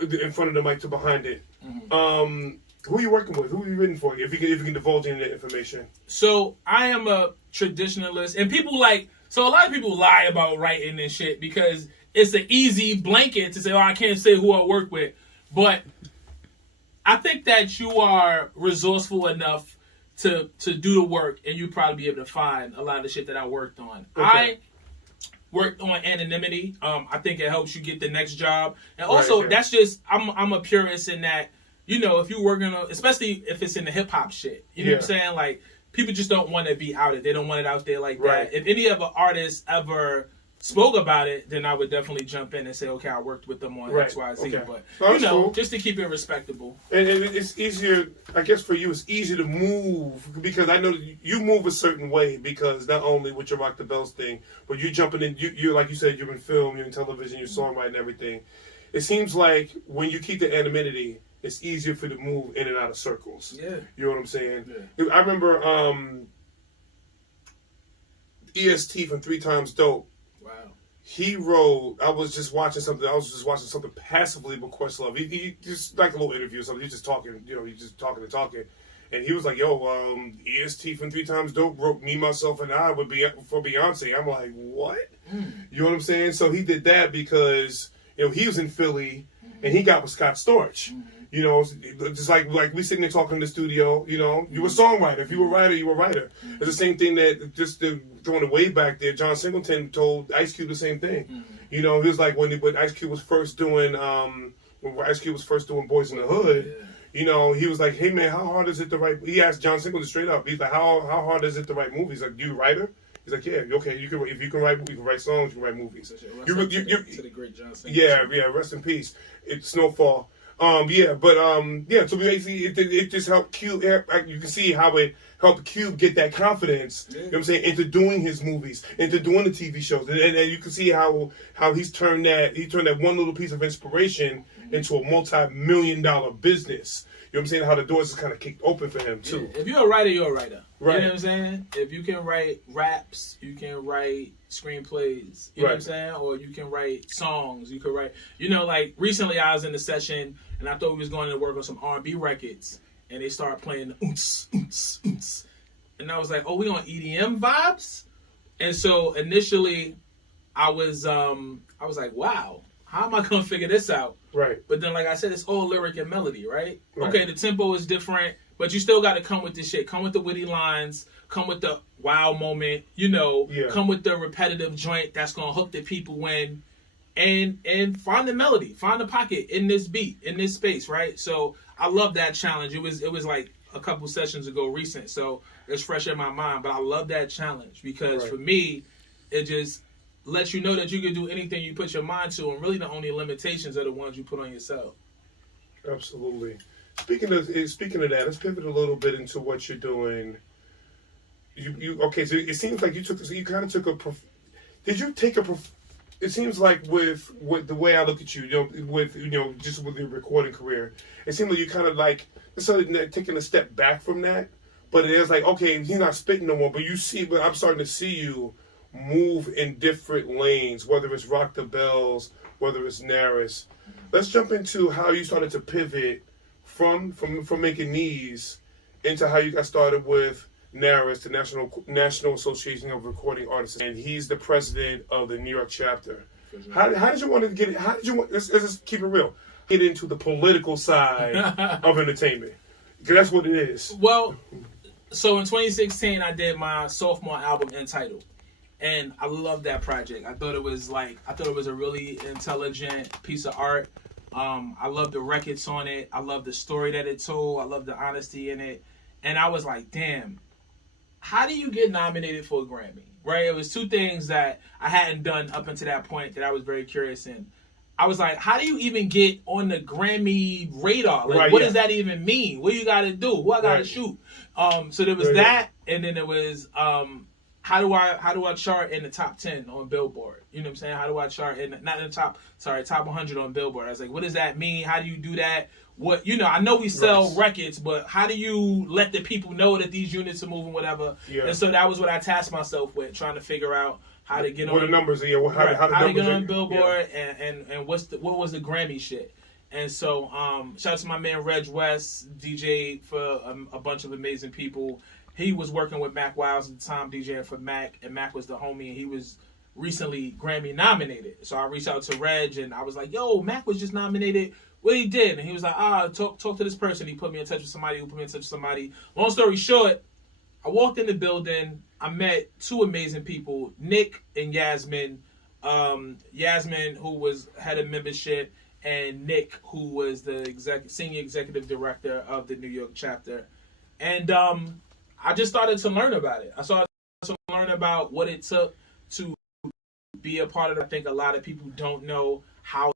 in front of the mic to behind it. Mm-hmm. Who are you working with? Who are you written for? If you can divulge any of that information. So I am a traditionalist, and people so a lot of people lie about writing and shit because it's an easy blanket to say, oh, I can't say who I work with. But I think that you are resourceful enough to do the work, and you probably be able to find a lot of the shit that I worked on. Okay. I worked on anonymity. I think it helps you get the next job, and also that's just I'm a purist in that. If you're working on, especially if it's in the hip hop shit, you know what I'm saying? Like, people just don't want to be outed. They don't want it out there like that. If any other artists ever spoke about it, then I would definitely jump in and say, okay, I worked with them on X, Y, Z. Okay. But, cool. Just to keep it respectable. And it's easier, I guess for you, it's easier to move because I know you move a certain way because not only with your Rock the Bells thing, but you're jumping in, you're like you said, you're in film, you're in television, you're songwriting and everything. It seems like when you keep the anonymity, it's easier for you to move in and out of circles. Yeah. You know what I'm saying? Yeah. I remember EST from 3 Times Dope. Wow. He wrote, I was just watching something passively with Questlove. He just like a little interview or something. He's just talking, he's just talking. And he was like, EST from 3 Times Dope wrote Me, Myself, and I for Beyonce. I'm like, what? You know what I'm saying? So he did that because, he was in Philly and he got with Scott Storch. Just like we sitting there talking in the studio, you were a songwriter. If you were a writer, you were a writer. It's the same thing that just throwing it way back there. John Singleton told Ice Cube the same thing. He was like when Ice Cube was first doing Boys in the Hood. Yeah. He was like, hey man, how hard is it to write? He asked John Singleton straight up. He's like, how hard is it to write movies? Like, you a writer? He's like, yeah, okay. You can if you can write songs, you can write movies. To the great John Singleton. Yeah. Rest in peace. It's Snowfall. So basically it just helped Cube. You can see how it helped Cube get that confidence. Yeah. You know what I'm saying, into doing his movies, into doing the TV shows, and you can see how he turned that one little piece of inspiration into a multi-million-dollar business. You know what I'm saying? How the doors is kind of kicked open for him too. Yeah. If you're a writer, you're a writer. Right. You know what I'm saying? If you can write raps, you can write screenplays. You know what I'm saying? Or you can write songs. You can write. Like recently I was in a session and I thought we was going to work on some R&B records, and they started playing the oonts, oonts, oonts, and I was like, oh, we on EDM vibes? And so initially I was like, wow, how am I gonna figure this out? Right. But then, like I said, it's all lyric and melody, right? Okay, the tempo is different, but you still got to come with this shit. Come with the witty lines. Come with the wow moment. Come with the repetitive joint that's gonna hook the people in, and find the melody, find the pocket in this beat, in this space, right? So I love that challenge. It was like a couple sessions ago, recent, so it's fresh in my mind. But I love that challenge because for me, it just lets you know that you can do anything you put your mind to, and really the only limitations are the ones you put on yourself. Absolutely. Speaking of that, let's pivot a little bit into what you're doing. Okay? So it seems like it seems like with the way I look at you, just with your recording career, it seems like you kind of like taking a step back from that. But it is like, okay, he's not spitting no more. But I'm starting to see you move in different lanes, whether it's Rock the Bells, whether it's Naris. Let's jump into how you started to pivot from making these into how you got started with Naris, the National Association of Recording Artists, and he's the president of the New York chapter. How did you want to get it? How did you want? Let's just keep it real. Get into the political side of entertainment, because that's what it is. Well, so in 2016, I did my sophomore album entitled, and I loved that project. I thought it was a really intelligent piece of art. I loved the records on it. I loved the story that it told. I loved the honesty in it, and I was like, damn, how do you get nominated for a Grammy? Right? It was two things that I hadn't done up until that point that I was very curious in. I was like, how do you even get on the Grammy radar? Like, what does that even mean? What you got to do? Who I got to shoot? So there was that, and then there was how do I chart in the top 10 on Billboard? You know what I'm saying? How do I chart top 100 on Billboard? I was like, what does that mean? How do you do that? What, I know we sell records, but how do you let the people know that these units are moving, whatever? Yeah. And so that was what I tasked myself with, trying to figure out how to get on. What the numbers are? How to get on Billboard, and what was the Grammy shit. And so shout out to my man Reg West, DJ for a bunch of amazing people. He was working with Mac Wiles at the time, DJing for Mac, and Mac was the homie, and he was recently Grammy nominated. So I reached out to Reg, and I was like, yo, Mac was just nominated. What he did? And he was like, talk to this person. He put me in touch with somebody who put me in touch with somebody. Long story short, I walked in the building. I met two amazing people, Nick and Yasmin. Yasmin, who was head of membership, and Nick, who was the senior executive director of the New York chapter. And I just started to learn about it. I started to learn about what it took to be a part of it. I think a lot of people don't know how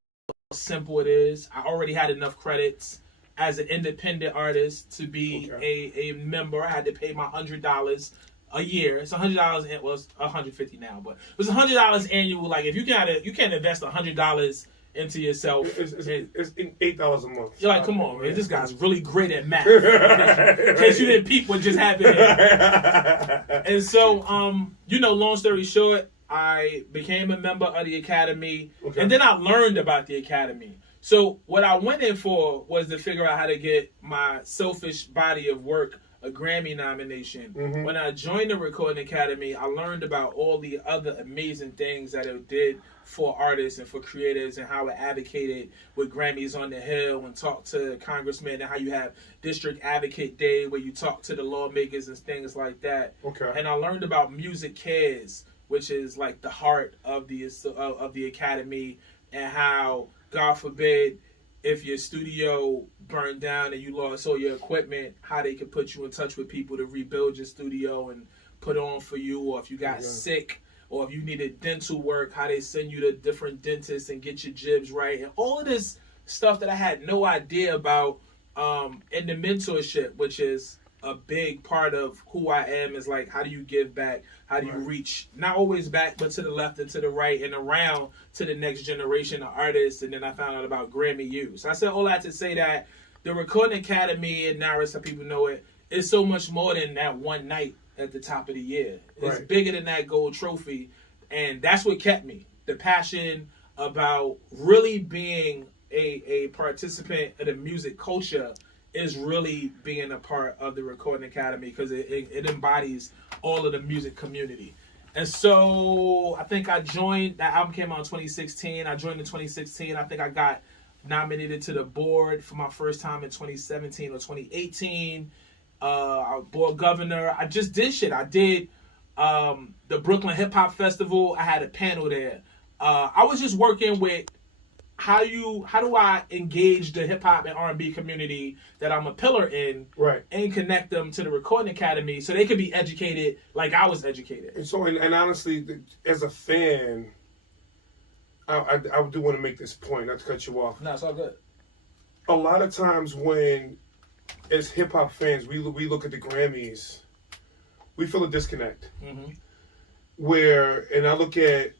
simple it is. I already had enough credits as an independent artist to be a member. I had to pay my $100 a year. It's $100, it was $150 now, but it was $100 annual. Like, if you can't invest $100 into yourself, it's $8 a month. You're like, come on, man, this guy's really great at math. In case you didn't peep what just happened here. And so, long story short, I became a member of the Academy, and then I learned about the Academy. So what I went in for was to figure out how to get my selfish body of work a Grammy nomination. Mm-hmm. When I joined the Recording Academy, I learned about all the other amazing things that it did for artists and for creators, and how it advocated with Grammys on the Hill, and talked to congressmen, and how you have District Advocate Day where you talk to the lawmakers and things like that. And I learned about Music Cares, which is like the heart of the Academy, and how, God forbid, if your studio burned down and you lost all your equipment, how they could put you in touch with people to rebuild your studio and put on for you, or if you got sick, or if you needed dental work, how they send you to different dentists and get your jibs right, and all of this stuff that I had no idea about. And the mentorship, which is a big part of who I am, is like, how do you give back? How do you reach, not always back, but to the left and to the right and around to the next generation of artists? And then I found out about Grammy U. So I said all that to say that the Recording Academy, and now some people know it, is so much more than that one night at the top of the year. It's bigger than that gold trophy. And that's what kept me. The passion about really being a participant of the music culture is really being a part of the Recording Academy, because it embodies all of the music community. And so I think I joined, that album came out in 2016. I joined in 2016. I think I got nominated to the board for my first time in 2017 or 2018. Board governor. I just did shit. I did the Brooklyn Hip Hop Festival. I had a panel there. I was just working with how do I engage the hip hop and R&B community that I'm a pillar in, and connect them to the Recording Academy so they could be educated like I was educated. And so, and honestly, as a fan, I do want to make this point, not to cut you off. No, it's all good. A lot of times when, as hip hop fans, we look at the Grammys, we feel a disconnect. Mm-hmm. Where, and I look at,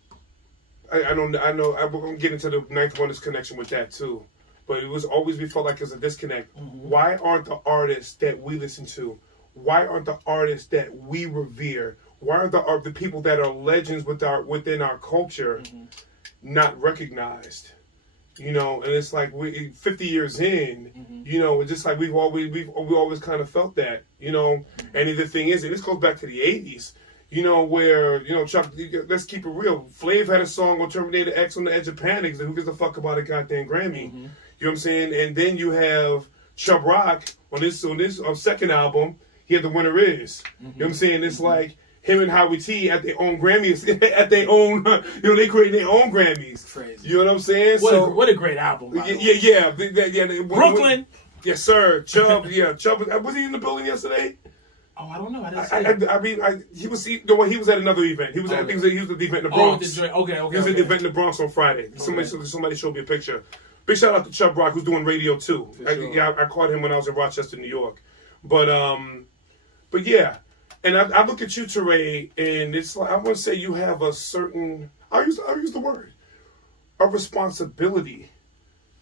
I know I'm going to get into the Ninth Wonders connection with that too, but it was always, we felt like there's a disconnect. Mm-hmm. Why aren't the artists that we listen to, why aren't the artists that we revere, why aren't the people that are legends within our culture not recognized? And it's like, we 50 years in, it's just like we've always kind of felt that, and the thing is, and this goes back to the 80s, You know, where, you know, Chuck, let's keep it real. Flav had a song on Terminator X on the Edge of Panic. Who gives a fuck about a goddamn Grammy? You know what I'm saying? And then you have Chubb Rock on this second album. He had The Winner Is. You know what I'm saying? It's like him and Howie T at their own Grammys, at their own, you know, they create their own Grammys. Crazy. You know what I'm saying? What a great album. Yeah. Brooklyn. Yes, sir. Chubb, Chubb. Was he in the building yesterday? Oh, I don't know. I mean, he was at another event. He was at the event in the Bronx. Okay. He was at the event in the Bronx on Friday. Somebody showed me a picture. Big shout out to Chubb Rock, who's doing radio too. I caught him when I was in Rochester, New York. But yeah, and I look at you, TORAE, and it's like I want to say you have a certain I'll use the word a responsibility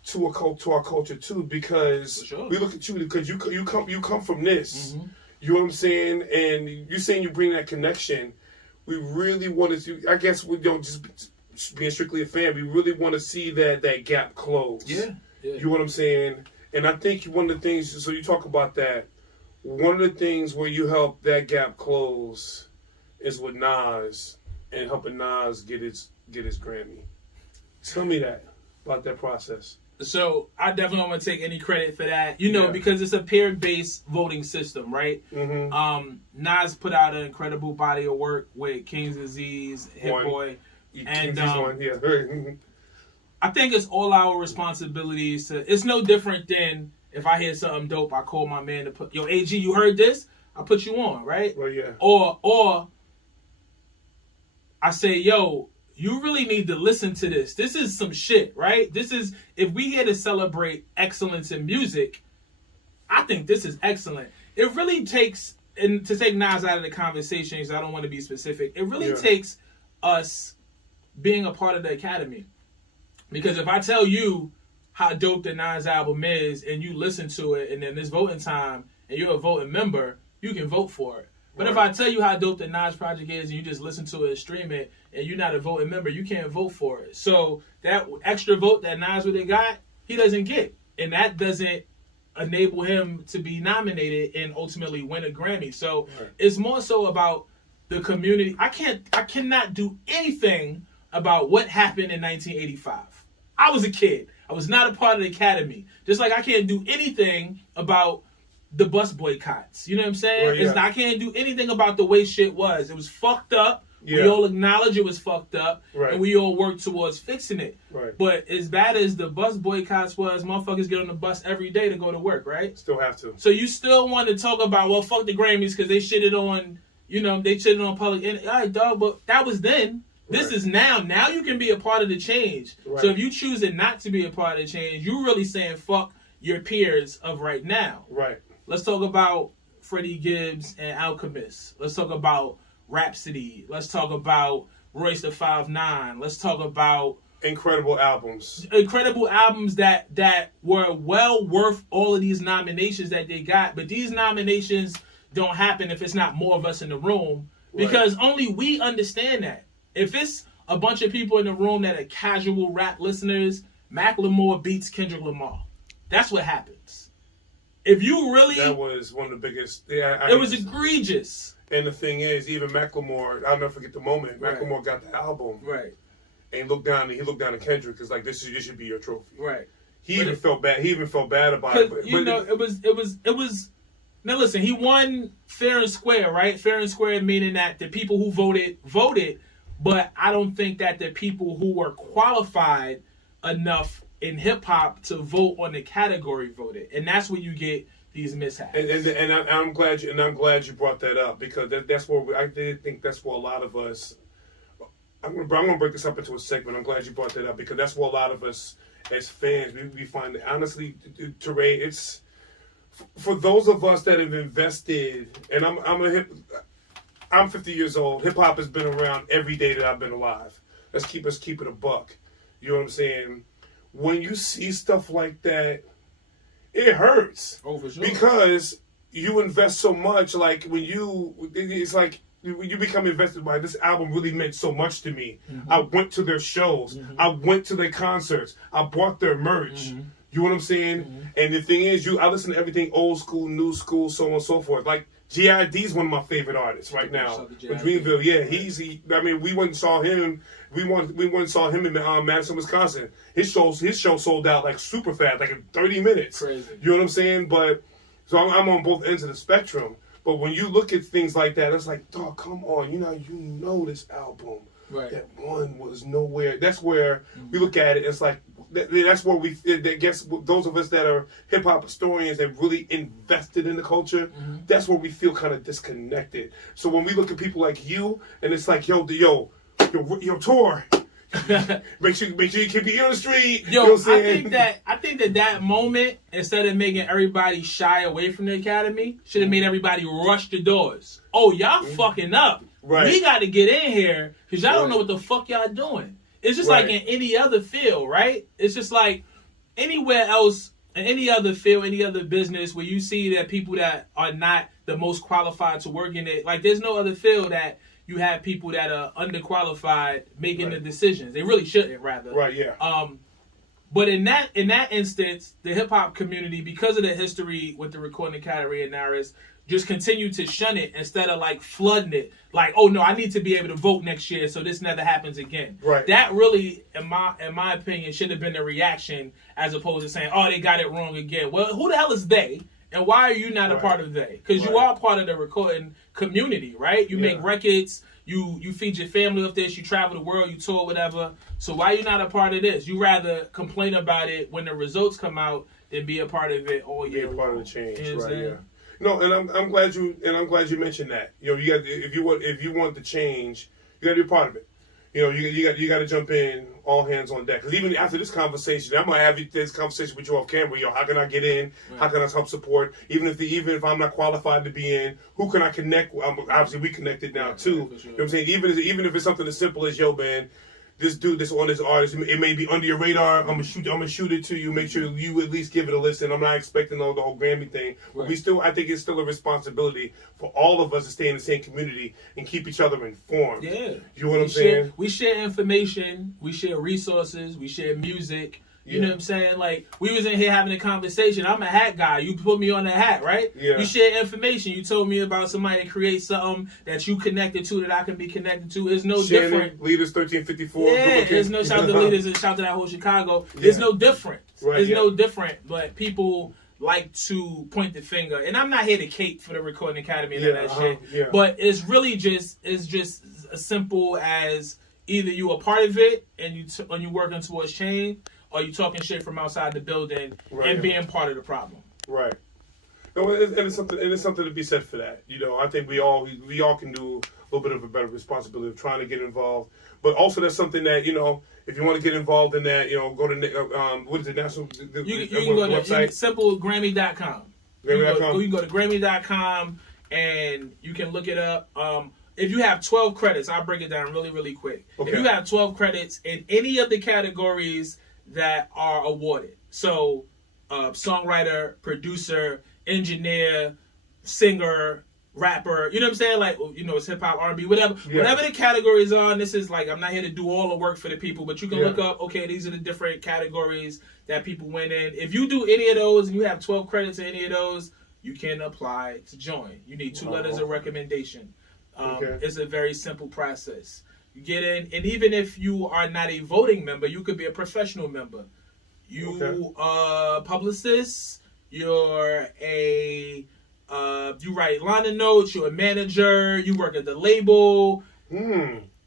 to our culture too, because we look at you because you come from this. You know what I'm saying? And you're saying you bring that connection. We really want to. I guess we don't just being strictly a fan. We really want to see that gap close. Yeah. You know what I'm saying? And I think one of the things. So you talk about that. One of the things where you help that gap close is with Nas and helping Nas get his Grammy. Tell me about that process. So I definitely don't want to take any credit for that, because it's a peer-based voting system, right? Nas put out an incredible body of work with King's Disease, Hit Boy, and I think it's all our responsibilities to. It's no different than if I hear something dope, I call my man to put, yo, AG, you heard this? I put you on, right? Well, yeah. Or I say, yo, you really need to listen to this. This is some shit, right? This is, if we here to celebrate excellence in music, I think this is excellent. It really takes, and to take Nas out of the conversation, because I don't want to be specific, it really takes us being a part of the Academy. Because if I tell you how dope the Nas album is, and you listen to it, and then it's voting time, and you're a voting member, you can vote for it. But if I tell you how dope the Nas project is, and you just listen to it and stream it, and you're not a voting member, you can't vote for it. So that extra vote that Nas really got, he doesn't get. And that doesn't enable him to be nominated and ultimately win a Grammy. So it's more so about the community. I cannot do anything about what happened in 1985. I was a kid. I was not a part of the Academy. Just like I can't do anything about the bus boycotts. You know what I'm saying? I can't do anything about the way shit was. It was fucked up. We all acknowledge it was fucked up. And we all work towards fixing it. But as bad as the bus boycotts was, motherfuckers get on the bus every day to go to work, right? Still have to. So you still want to talk about, well, fuck the Grammys because they shitted on, they shitted on public. And, all right, dog, but that was then. This is now. Now you can be a part of the change. So if you choose not to be a part of the change, you're really saying fuck your peers of right now. Let's talk about Freddie Gibbs and Alchemist. Let's talk about Rhapsody. Let's talk about Royce the 5'9". Let's talk about incredible albums that were well worth all of these nominations that they got. But these nominations don't happen if it's not more of us in the room, because only we understand that. If it's a bunch of people in the room that are casual rap listeners, Macklemore beats Kendrick Lamar. That's what happens. If you really... That was one of the biggest... it was egregious. And the thing is, even Macklemore, I'll never forget the moment, Macklemore got the album. And he looked down at Kendrick, because like, this should be your trophy. He even felt bad about it. But it was... Now listen, he won fair and square, right? Fair and square meaning that the people who voted, but I don't think that the people who were qualified enough in hip hop to vote on the category voted, and that's where you get these mishaps. And I'm glad you brought that up, because that's where I did think that's where a lot of us. I'm gonna break this up into a segment. I'm glad you brought that up, because that's where a lot of us as fans we find that, honestly, TORAE, it's for those of us that have invested, and I'm 50 years old. Hip hop has been around every day that I've been alive. Let's keep it a buck. You know what I'm saying? When you see stuff like that, it hurts. Oh, for sure. Because you invest so much. Like it's like when you become invested by this album really meant so much to me. I went to their shows. I went to their concerts. I bought their merch. You know what I'm saying? And the thing is, I listen to everything old school, new school, so on and so forth. Like, G.I.D's one of my favorite artists right now. Shout out to From G.I.D. Dreamville, yeah, I mean, we went and saw him. We went and saw him in Madison, Wisconsin. His show sold out like super fast, like in 30 minutes. Crazy. You know what I'm saying? But so I'm on both ends of the spectrum. But when you look at things like that, it's like, dog, come on, you know this album. Right. That one was nowhere. That's where we look at it. It's like that's where I guess those of us that are hip hop historians that really invested in the culture. That's where we feel kind of disconnected. So when we look at people like you, and it's like, yo, tour. make sure you keep your ear on the street. Yo, you know what I'm saying? I think that moment, instead of making everybody shy away from the academy, should have made everybody rush the doors. Oh, y'all fucking up. Right. We got to get in here because y'all don't know what the fuck y'all doing. It's just like in any other field, right? It's just like anywhere else, in any other field, any other business where you see that people that are not the most qualified to work in it, like there's no other field that you have people that are underqualified making the decisions. They really shouldn't, rather. Right, yeah. But in that instance, the hip hop community, because of the history with the Recording Academy and NARIS, just continue to shun it instead of like flooding it. Like, oh no, I need to be able to vote next year so this never happens again. Right. That really, in my opinion, should have been the reaction as opposed to saying, oh, they got it wrong again. Well, who the hell is they? And why are you not a part of they? Because you are part of the recording community, right? You make records, you feed your family with this, you travel the world, you tour, whatever. So why are you not a part of this? You rather complain about it when the results come out than be a part of it all year. Be a part of the change, you know right? Yeah. No, and I'm glad you mentioned that. You know, you got if you want the change, you got to be a part of it. You know, you got to jump in, all hands on deck. Because even after this conversation, I'm gonna have this conversation with you off camera. Yo, how can I get in? Right. How can I help support? Even if I'm not qualified to be in, who can I connect? Obviously, we connected now too. Sure. You know what I'm saying? Even if it's something as simple as, yo, man, this dude that's on this artist, it may be under your radar. I'm gonna shoot it to you. Make sure you at least give it a listen. I'm not expecting the whole Grammy thing. Right. But I think it's still a responsibility for all of us to stay in the same community and keep each other informed. Yeah. You know what I'm saying? We share information, we share resources, we share music. You know what I'm saying? Like, we was in here having a conversation. I'm a hat guy. You put me on the hat, right? Yeah. We share information. You told me about somebody that creates something that you connected to that I can be connected to. It's no Shannon, different. Leaders 1354. Yeah, there's no shout to Leaders and shout to that whole Chicago. It's no different. Right, it's no different. But people like to point the finger. And I'm not here to cape for the Recording Academy and that shit. Yeah. But it's really just as simple as either you a part of it and you working towards change, or you talking shit from outside the building and being part of the problem. Right. No, and it's something to be said for that. You know, I think we all can do a little bit of a better responsibility of trying to get involved. But also, that's something that, you know, if you want to get involved in that, you know, go to what is it, national? You can go to simplegrammy.com. Grammy.com. You can go to Grammy.com and you can look it up. If you have 12 credits, I'll break it down really, really quick. Okay. If you have 12 credits in any of the categories that are awarded, so songwriter, producer, engineer, singer, rapper, you know what I'm saying? Like, you know, it's hip hop, R&B, whatever. Yeah. Whatever the categories are, and this is like, I'm not here to do all the work for the people, but you can look up, okay, these are the different categories that people went in. If you do any of those and you have 12 credits in any of those, you can apply to join. You need 2 letters of recommendation. It's a very simple process. You get in, and even if you are not a voting member, you could be a professional member. You publicist, you're a you write liner notes, you're a manager, you work at the label.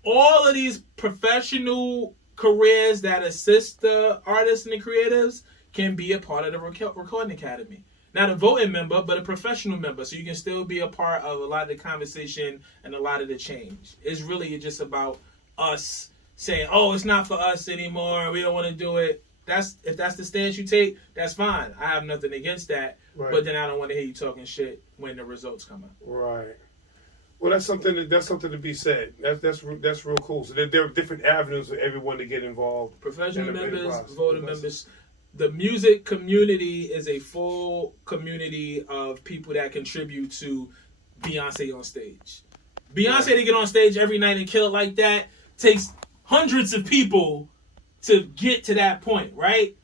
All of these professional careers that assist the artists and the creatives can be a part of the Recording Academy. Not a voting member, but a professional member, so you can still be a part of a lot of the conversation and a lot of the change. It's really just about us saying, oh, it's not for us anymore, we don't want to do it. If that's the stance you take, that's fine. I have nothing against that, but then I don't want to hear you talking shit when the results come out. Right. Well, that's something to be said. That's real cool. So there are different avenues for everyone to get involved. Professional members, voting members. The music community is a full community of people that contribute to Beyonce on stage. Beyonce to get on stage every night and kill it like that takes hundreds of people to get to that point, right?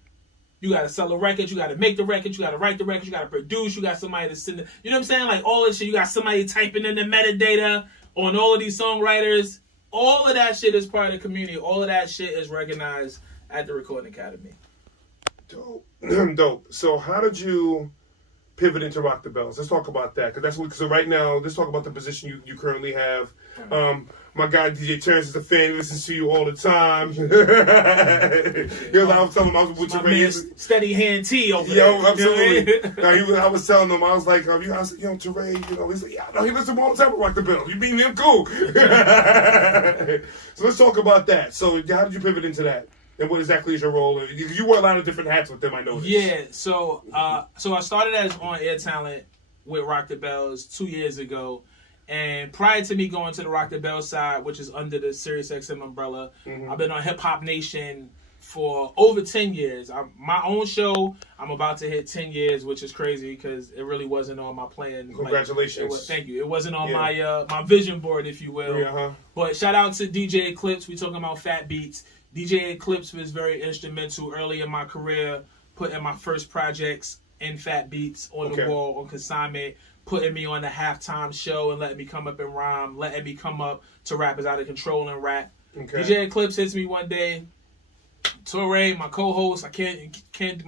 You got to sell the records. You got to make the records. You got to write the records. You got to produce. You got somebody to send it. You know what I'm saying? Like all this shit. You got somebody typing in the metadata on all of these songwriters. All of that shit is part of the community. All of that shit is recognized at the Recording Academy. Dope. Dope. So how did you pivot into Rock the Bells? Let's talk about that. Because right now, let's talk about the position you currently have. My guy DJ Terrence is a fan. He listens to you all the time. I was telling him I was with your steady hand T over there. Yo, absolutely. I was telling him, I was like, TORAE, he's like, yeah, no, he listens all the time to Rock the Bells. You being him cool. So let's talk about that. So how did you pivot into that? And what exactly is your role? You wear a lot of different hats with them, I noticed. Yeah, so I started as on-air talent with Rock the Bells 2 years ago. And prior to me going to the Rock the Bells side, which is under the SiriusXM umbrella, I've been on Hip Hop Nation for over 10 years. My own show, I'm about to hit 10 years, which is crazy because it really wasn't on my plan. Congratulations. Thank you. It wasn't on my vision board, if you will. Yeah, But shout out to DJ Eclipse. We talking about Fat Beats. DJ Eclipse was very instrumental early in my career, putting my first projects in Fat Beats on the wall, on consignment, putting me on the halftime show and letting me come up and rhyme, letting me come up to Rappers Out of Control and rap. DJ Eclipse hits me one day, TORAE, my co-host, my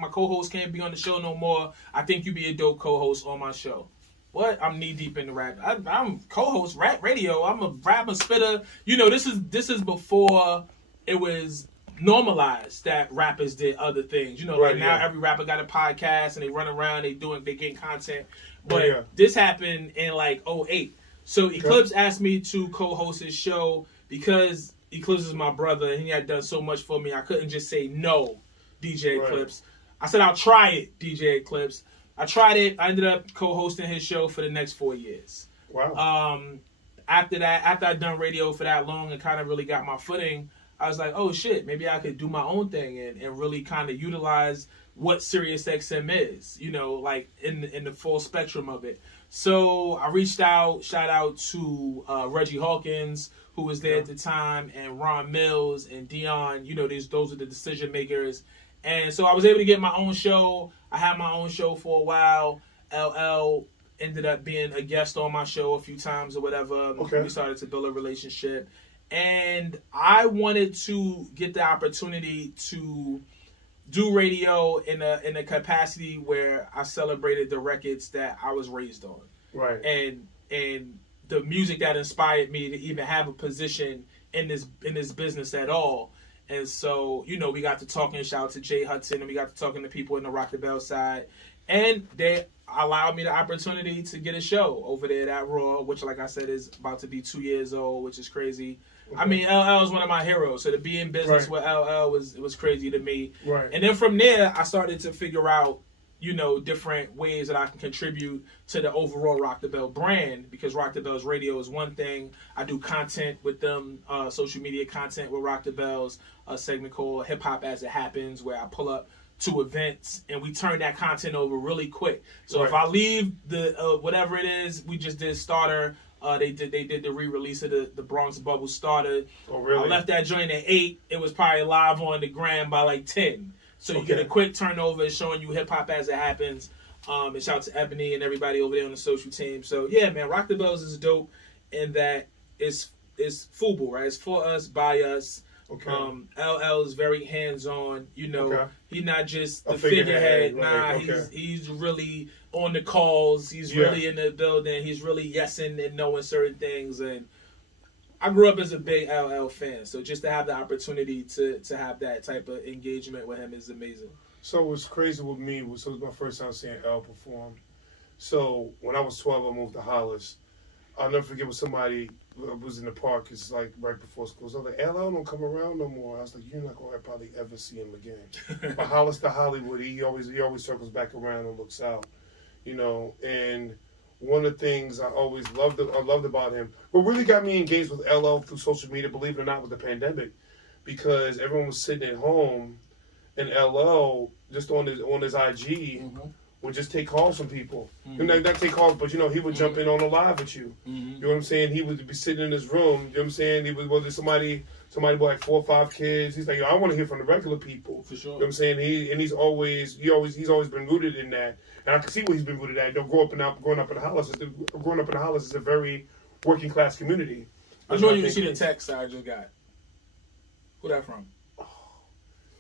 co-host can't be on the show no more. I think you'd be a dope co-host on my show. What? I'm knee deep in the rap. I'm co-host rap radio. I'm a rapper, spitter. This is before it was normalized that rappers did other things. Now every rapper got a podcast and they run around, they getting content. But this happened in like 2008. So Eclipse asked me to co-host his show because Eclipse is my brother and he had done so much for me. I couldn't just say no, DJ Eclipse. I said, I'll try it, DJ Eclipse. I tried it. I ended up co-hosting his show for the next 4 years. Wow. After I'd done radio for that long and kind of really got my footing, I was like, oh shit, maybe I could do my own thing and really kind of utilize what SiriusXM is, like in the full spectrum of it. So I reached out, shout out to Reggie Hawkins, who was there at the time, and Ron Mills and Dion, those are the decision makers. And so I was able to get my own show. I had my own show for a while. LL ended up being a guest on my show a few times or whatever. We started to build a relationship. And I wanted to get the opportunity to do radio in a capacity where I celebrated the records that I was raised on. Right. And the music that inspired me to even have a position in this business at all. And so, we got to talking, shout out to Jay Hudson, and we got to talking to people in the Rock the Bell side. And they allowed me the opportunity to get a show over there at Raw, which, like I said, is about to be 2 years old, which is crazy. I mean, LL is one of my heroes, so to be in business with LL was crazy to me. Right. And then from there, I started to figure out, different ways that I can contribute to the overall Rock the Bell brand, because Rock the Bells radio is one thing. I do content with them, social media content with Rock the Bells, a segment called Hip Hop As It Happens, where I pull up to events and we turn that content over really quick. So if I leave the whatever it is, we just did Starter. They did the re-release of the Bronx Bubble Starter. Oh, really? I left that joint at 8. It was probably live on the gram by like 10. So you get a quick turnover showing you hip hop as it happens. And shout out to Ebony and everybody over there on the social team. So yeah, man, Rock the Bells is dope in that it's FUBU, right? It's for us, by us. LL is very hands-on. He's not just the figurehead. He's really on the calls. He's really in the building. He's really yesing and knowing certain things. And I grew up as a big LL fan, so just to have the opportunity to have that type of engagement with him is amazing. So what's crazy with me it was my first time seeing L perform. So when I was 12, I moved to Hollis. I'll never forget when somebody was in the park. It's like right before school. So I was like, LL don't come around no more. I was like, you're not going to probably ever see him again. But Hollis to Hollywood, he always circles back around and looks out, And one of the things I always loved about him, what really got me engaged with LL through social media, believe it or not, with the pandemic, because everyone was sitting at home, and LL just on his IG would just take calls from people. Not take calls, but he would jump in on a live with you. You know what I'm saying? He would be sitting in his room. You know what I'm saying? He would, whether somebody with like 4 or 5 kids. He's like, I want to hear from the regular people. For sure. You know what I'm saying? He's always been rooted in that, and I can see where he's been rooted at. Growing up in the Hollis is a very working class community. I know you see the text I just got. Who that from?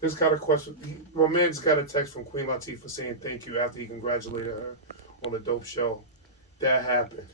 Just got a question. My man just got a text from Queen Latifah saying thank you after he congratulated her on the dope show. That happened.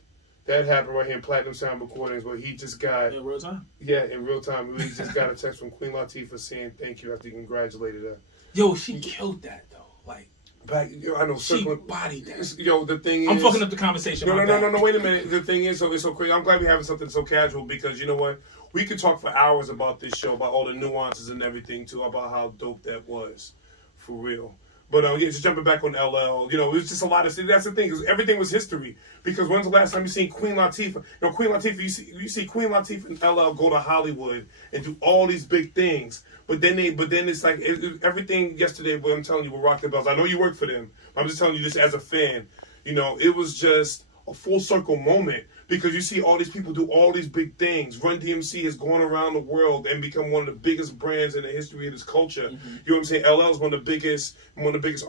That happened right here in Platinum Sound Recordings, where he just got... In real time? Yeah, in real time. He just got a text from Queen Latifah saying thank you after he congratulated her. Yo, she killed that, though. Like... I know. She bodied that. Yo, the thing is... I'm fucking up the conversation. No, wait a minute. The thing is, it's so crazy. I'm glad we're having something so casual, because you know what? We could talk for hours about this show, about all the nuances and everything, too, about how dope that was. For real. But just jumping back on LL, it was just a lot of... That's the thing, because everything was history. Because when's the last time you seen Queen Latifah? Queen Latifah, you see Queen Latifah and LL go to Hollywood and do all these big things. But then it's like everything yesterday. What I'm telling you with Rock the Bells, I know you work for them. I'm just telling you this as a fan. It was just a full circle moment, because you see all these people do all these big things. Run DMC has gone around the world and become one of the biggest brands in the history of this culture. You know what I'm saying? LL is one of the biggest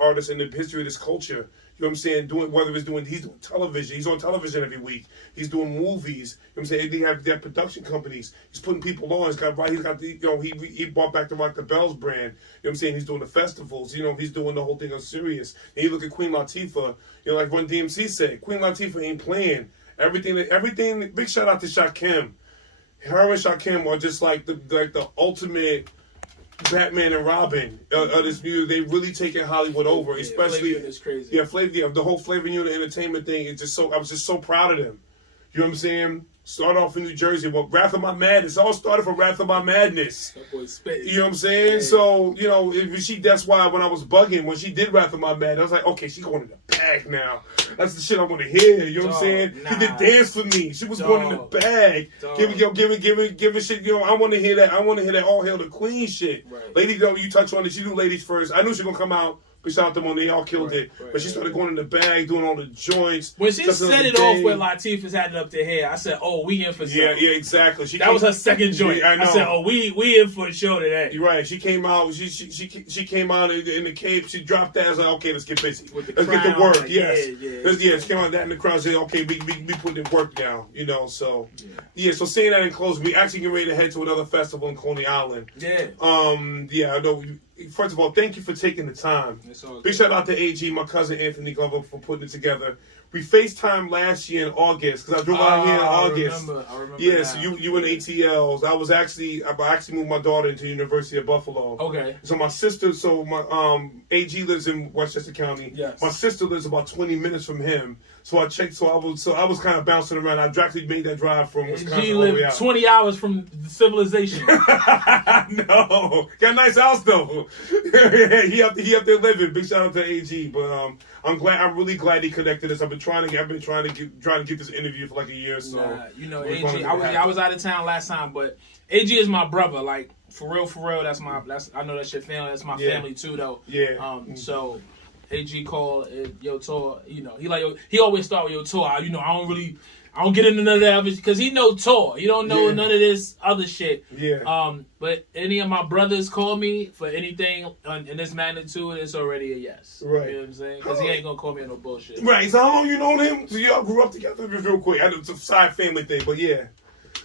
artists in the history of this culture. You know what I'm saying? He's doing television. He's on television every week. He's doing movies. You know what I'm saying? They have production companies. He's putting people on. He brought back the Rock the Bells brand. You know what I'm saying? He's doing the festivals. He's doing the whole thing on serious. And you look at Queen Latifah, like Run DMC said, Queen Latifah ain't playing. Everything. Big shout out to Shakim. Her and Shakim are just like the ultimate Batman and Robin of this music. They really taking Hollywood over, especially. Flavor is crazy. Yeah, the whole Flavor Unit Entertainment thing is just so. I was just so proud of them. You know what I'm saying? Start off in New Jersey. Well, Wrath of My Madness. It all started from Wrath of My Madness. That boy spit. You know what I'm saying? Yeah. So, that's why when I was bugging, when she did Wrath of My Madness, I was like, okay, she going in the bag now. That's the shit I want to hear. You know what I'm saying? Nah. She did Dance for Me. She was going in the bag. Give it shit. I want to hear that. I want to hear that All Hail the Queen shit. Right. Lady, you touch on it. She do Ladies First. I knew she was going to come out. We shot them on, they all killed it. But she started going in the bag, doing all the joints. When she set it off with Latifah's had it up to here, I said, oh, we in for something. Yeah, exactly. That was her second joint. Yeah, I know. I said, oh, we in for a show today. You're right. She came out. She came out in the Cape. She dropped that. I was like, okay, let's get busy. Let's get to work. Like, yes. Yeah. She came out that in the crowd. She said, okay, we putting the work down. So So saying that in closing, we actually get ready to head to another festival in Coney Island. Yeah. I know. First of all, thank you for taking the time. Big shout out to AG, my cousin Anthony Glover, for putting it together. We FaceTimed last year in August, because I drove out here in August. I remember. Yeah, so you in ATLs. I actually moved my daughter into the University of Buffalo. Okay. So my sister, my AG lives in Westchester County. Yes. My sister lives about 20 minutes from him. So I checked. So I was kind of bouncing around. I actually made that drive from Wisconsin. AG lived 20 hours from civilization. No, got a nice house though. he up there living. Big shout out to AG. But I'm really glad he connected us. I've been trying to get this interview for like a year or so. AG. I was out of town last time, but AG is my brother. Like for real. I know that's your family. That's my family too, though. Yeah. So AG called Yo Tor. He always start with Yo Tor. I don't get into none of that because he know Tor. He don't know none of this other shit. Yeah. But any of my brothers call me for anything in this magnitude, it's already a yes. Right. You know what I'm saying? Because he ain't gonna call me on no bullshit. Right. So how long you known him? So y'all grew up together? Just real quick. I know it's a side family thing, but yeah.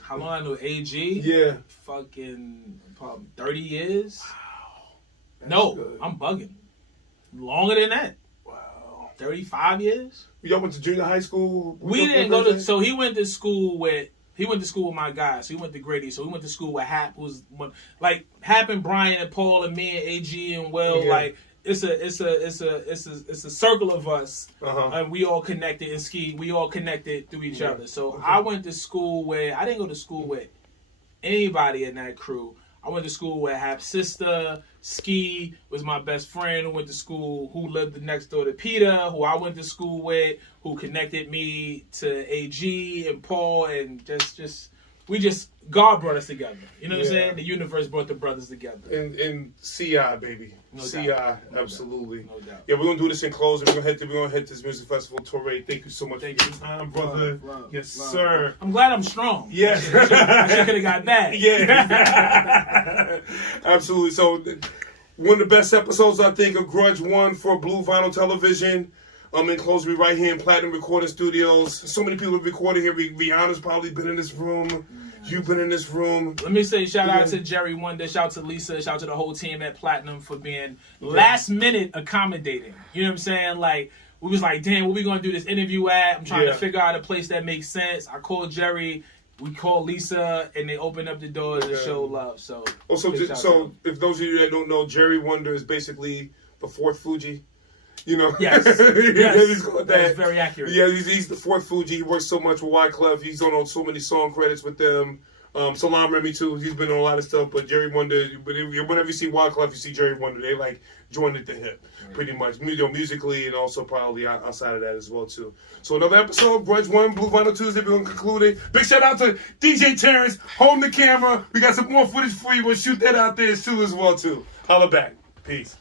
How long I know AG? Yeah. Fucking probably 30 years. Wow. No, good. I'm bugging. Longer than that. Wow. 35 years. Y'all went to junior high school? We didn't go to. So he went to school with my guys. So he went to Grady. So we went to school with Hap, who's like Hap and Brian and Paul and me and AG and Will. Yeah. Like it's a circle of us, and we all connected in ski. We all connected through each other. So I went to school where I didn't go to school with anybody in that crew. I went to school with Hap's sister. Ski was my best friend who went to school, who lived next door to Peter, who I went to school with, who connected me to AG and Paul, and just God brought us together. You know what I'm Yeah. saying? The universe brought the brothers together. And CI, baby. No CI, doubt. absolutely. No doubt. Yeah, we're gonna do this in closing. We're gonna hit this music festival. TORAE, thank you so much for your time, brother. Love, yes, love. sir. I'm glad I'm strong. Yes. I could have got bad. Yeah. Absolutely. So one of the best episodes, I think, of Grudge 1 for Blue Vinyl Television. In closing, we right here in Platinum Recording Studios. So many people have recorded here. Rihanna's probably been in this room. You've been in this room. Let me say shout out to Jerry Wonder, shout out to Lisa, shout out to the whole team at Platinum for being last minute accommodating. You know what I'm saying? Like, we was like, damn, what we gonna do this interview at? I'm trying to figure out a place that makes sense. I called Jerry, we called Lisa, and they opened up the doors and showed love. So Also, so if those of you that don't know, Jerry Wonder is basically the fourth Fuji. You know, yes, he's called that is very accurate. Yeah, he's the fourth Fuji. He works so much with Wyclef. He's on so many song credits with them. Salam Remy too. He's been on a lot of stuff. But Jerry Wonder, whenever you see Wyclef, you see Jerry Wonder. They like joined at the hip, pretty much. Musically and also probably outside of that as well too. So another episode, Grudge 1, Blue Vinyl Tuesday. We're gonna conclude it. Big shout out to DJ Terrence, holding the camera. We got some more footage for you. We'll shoot that out there too as well too. Holla back. Peace.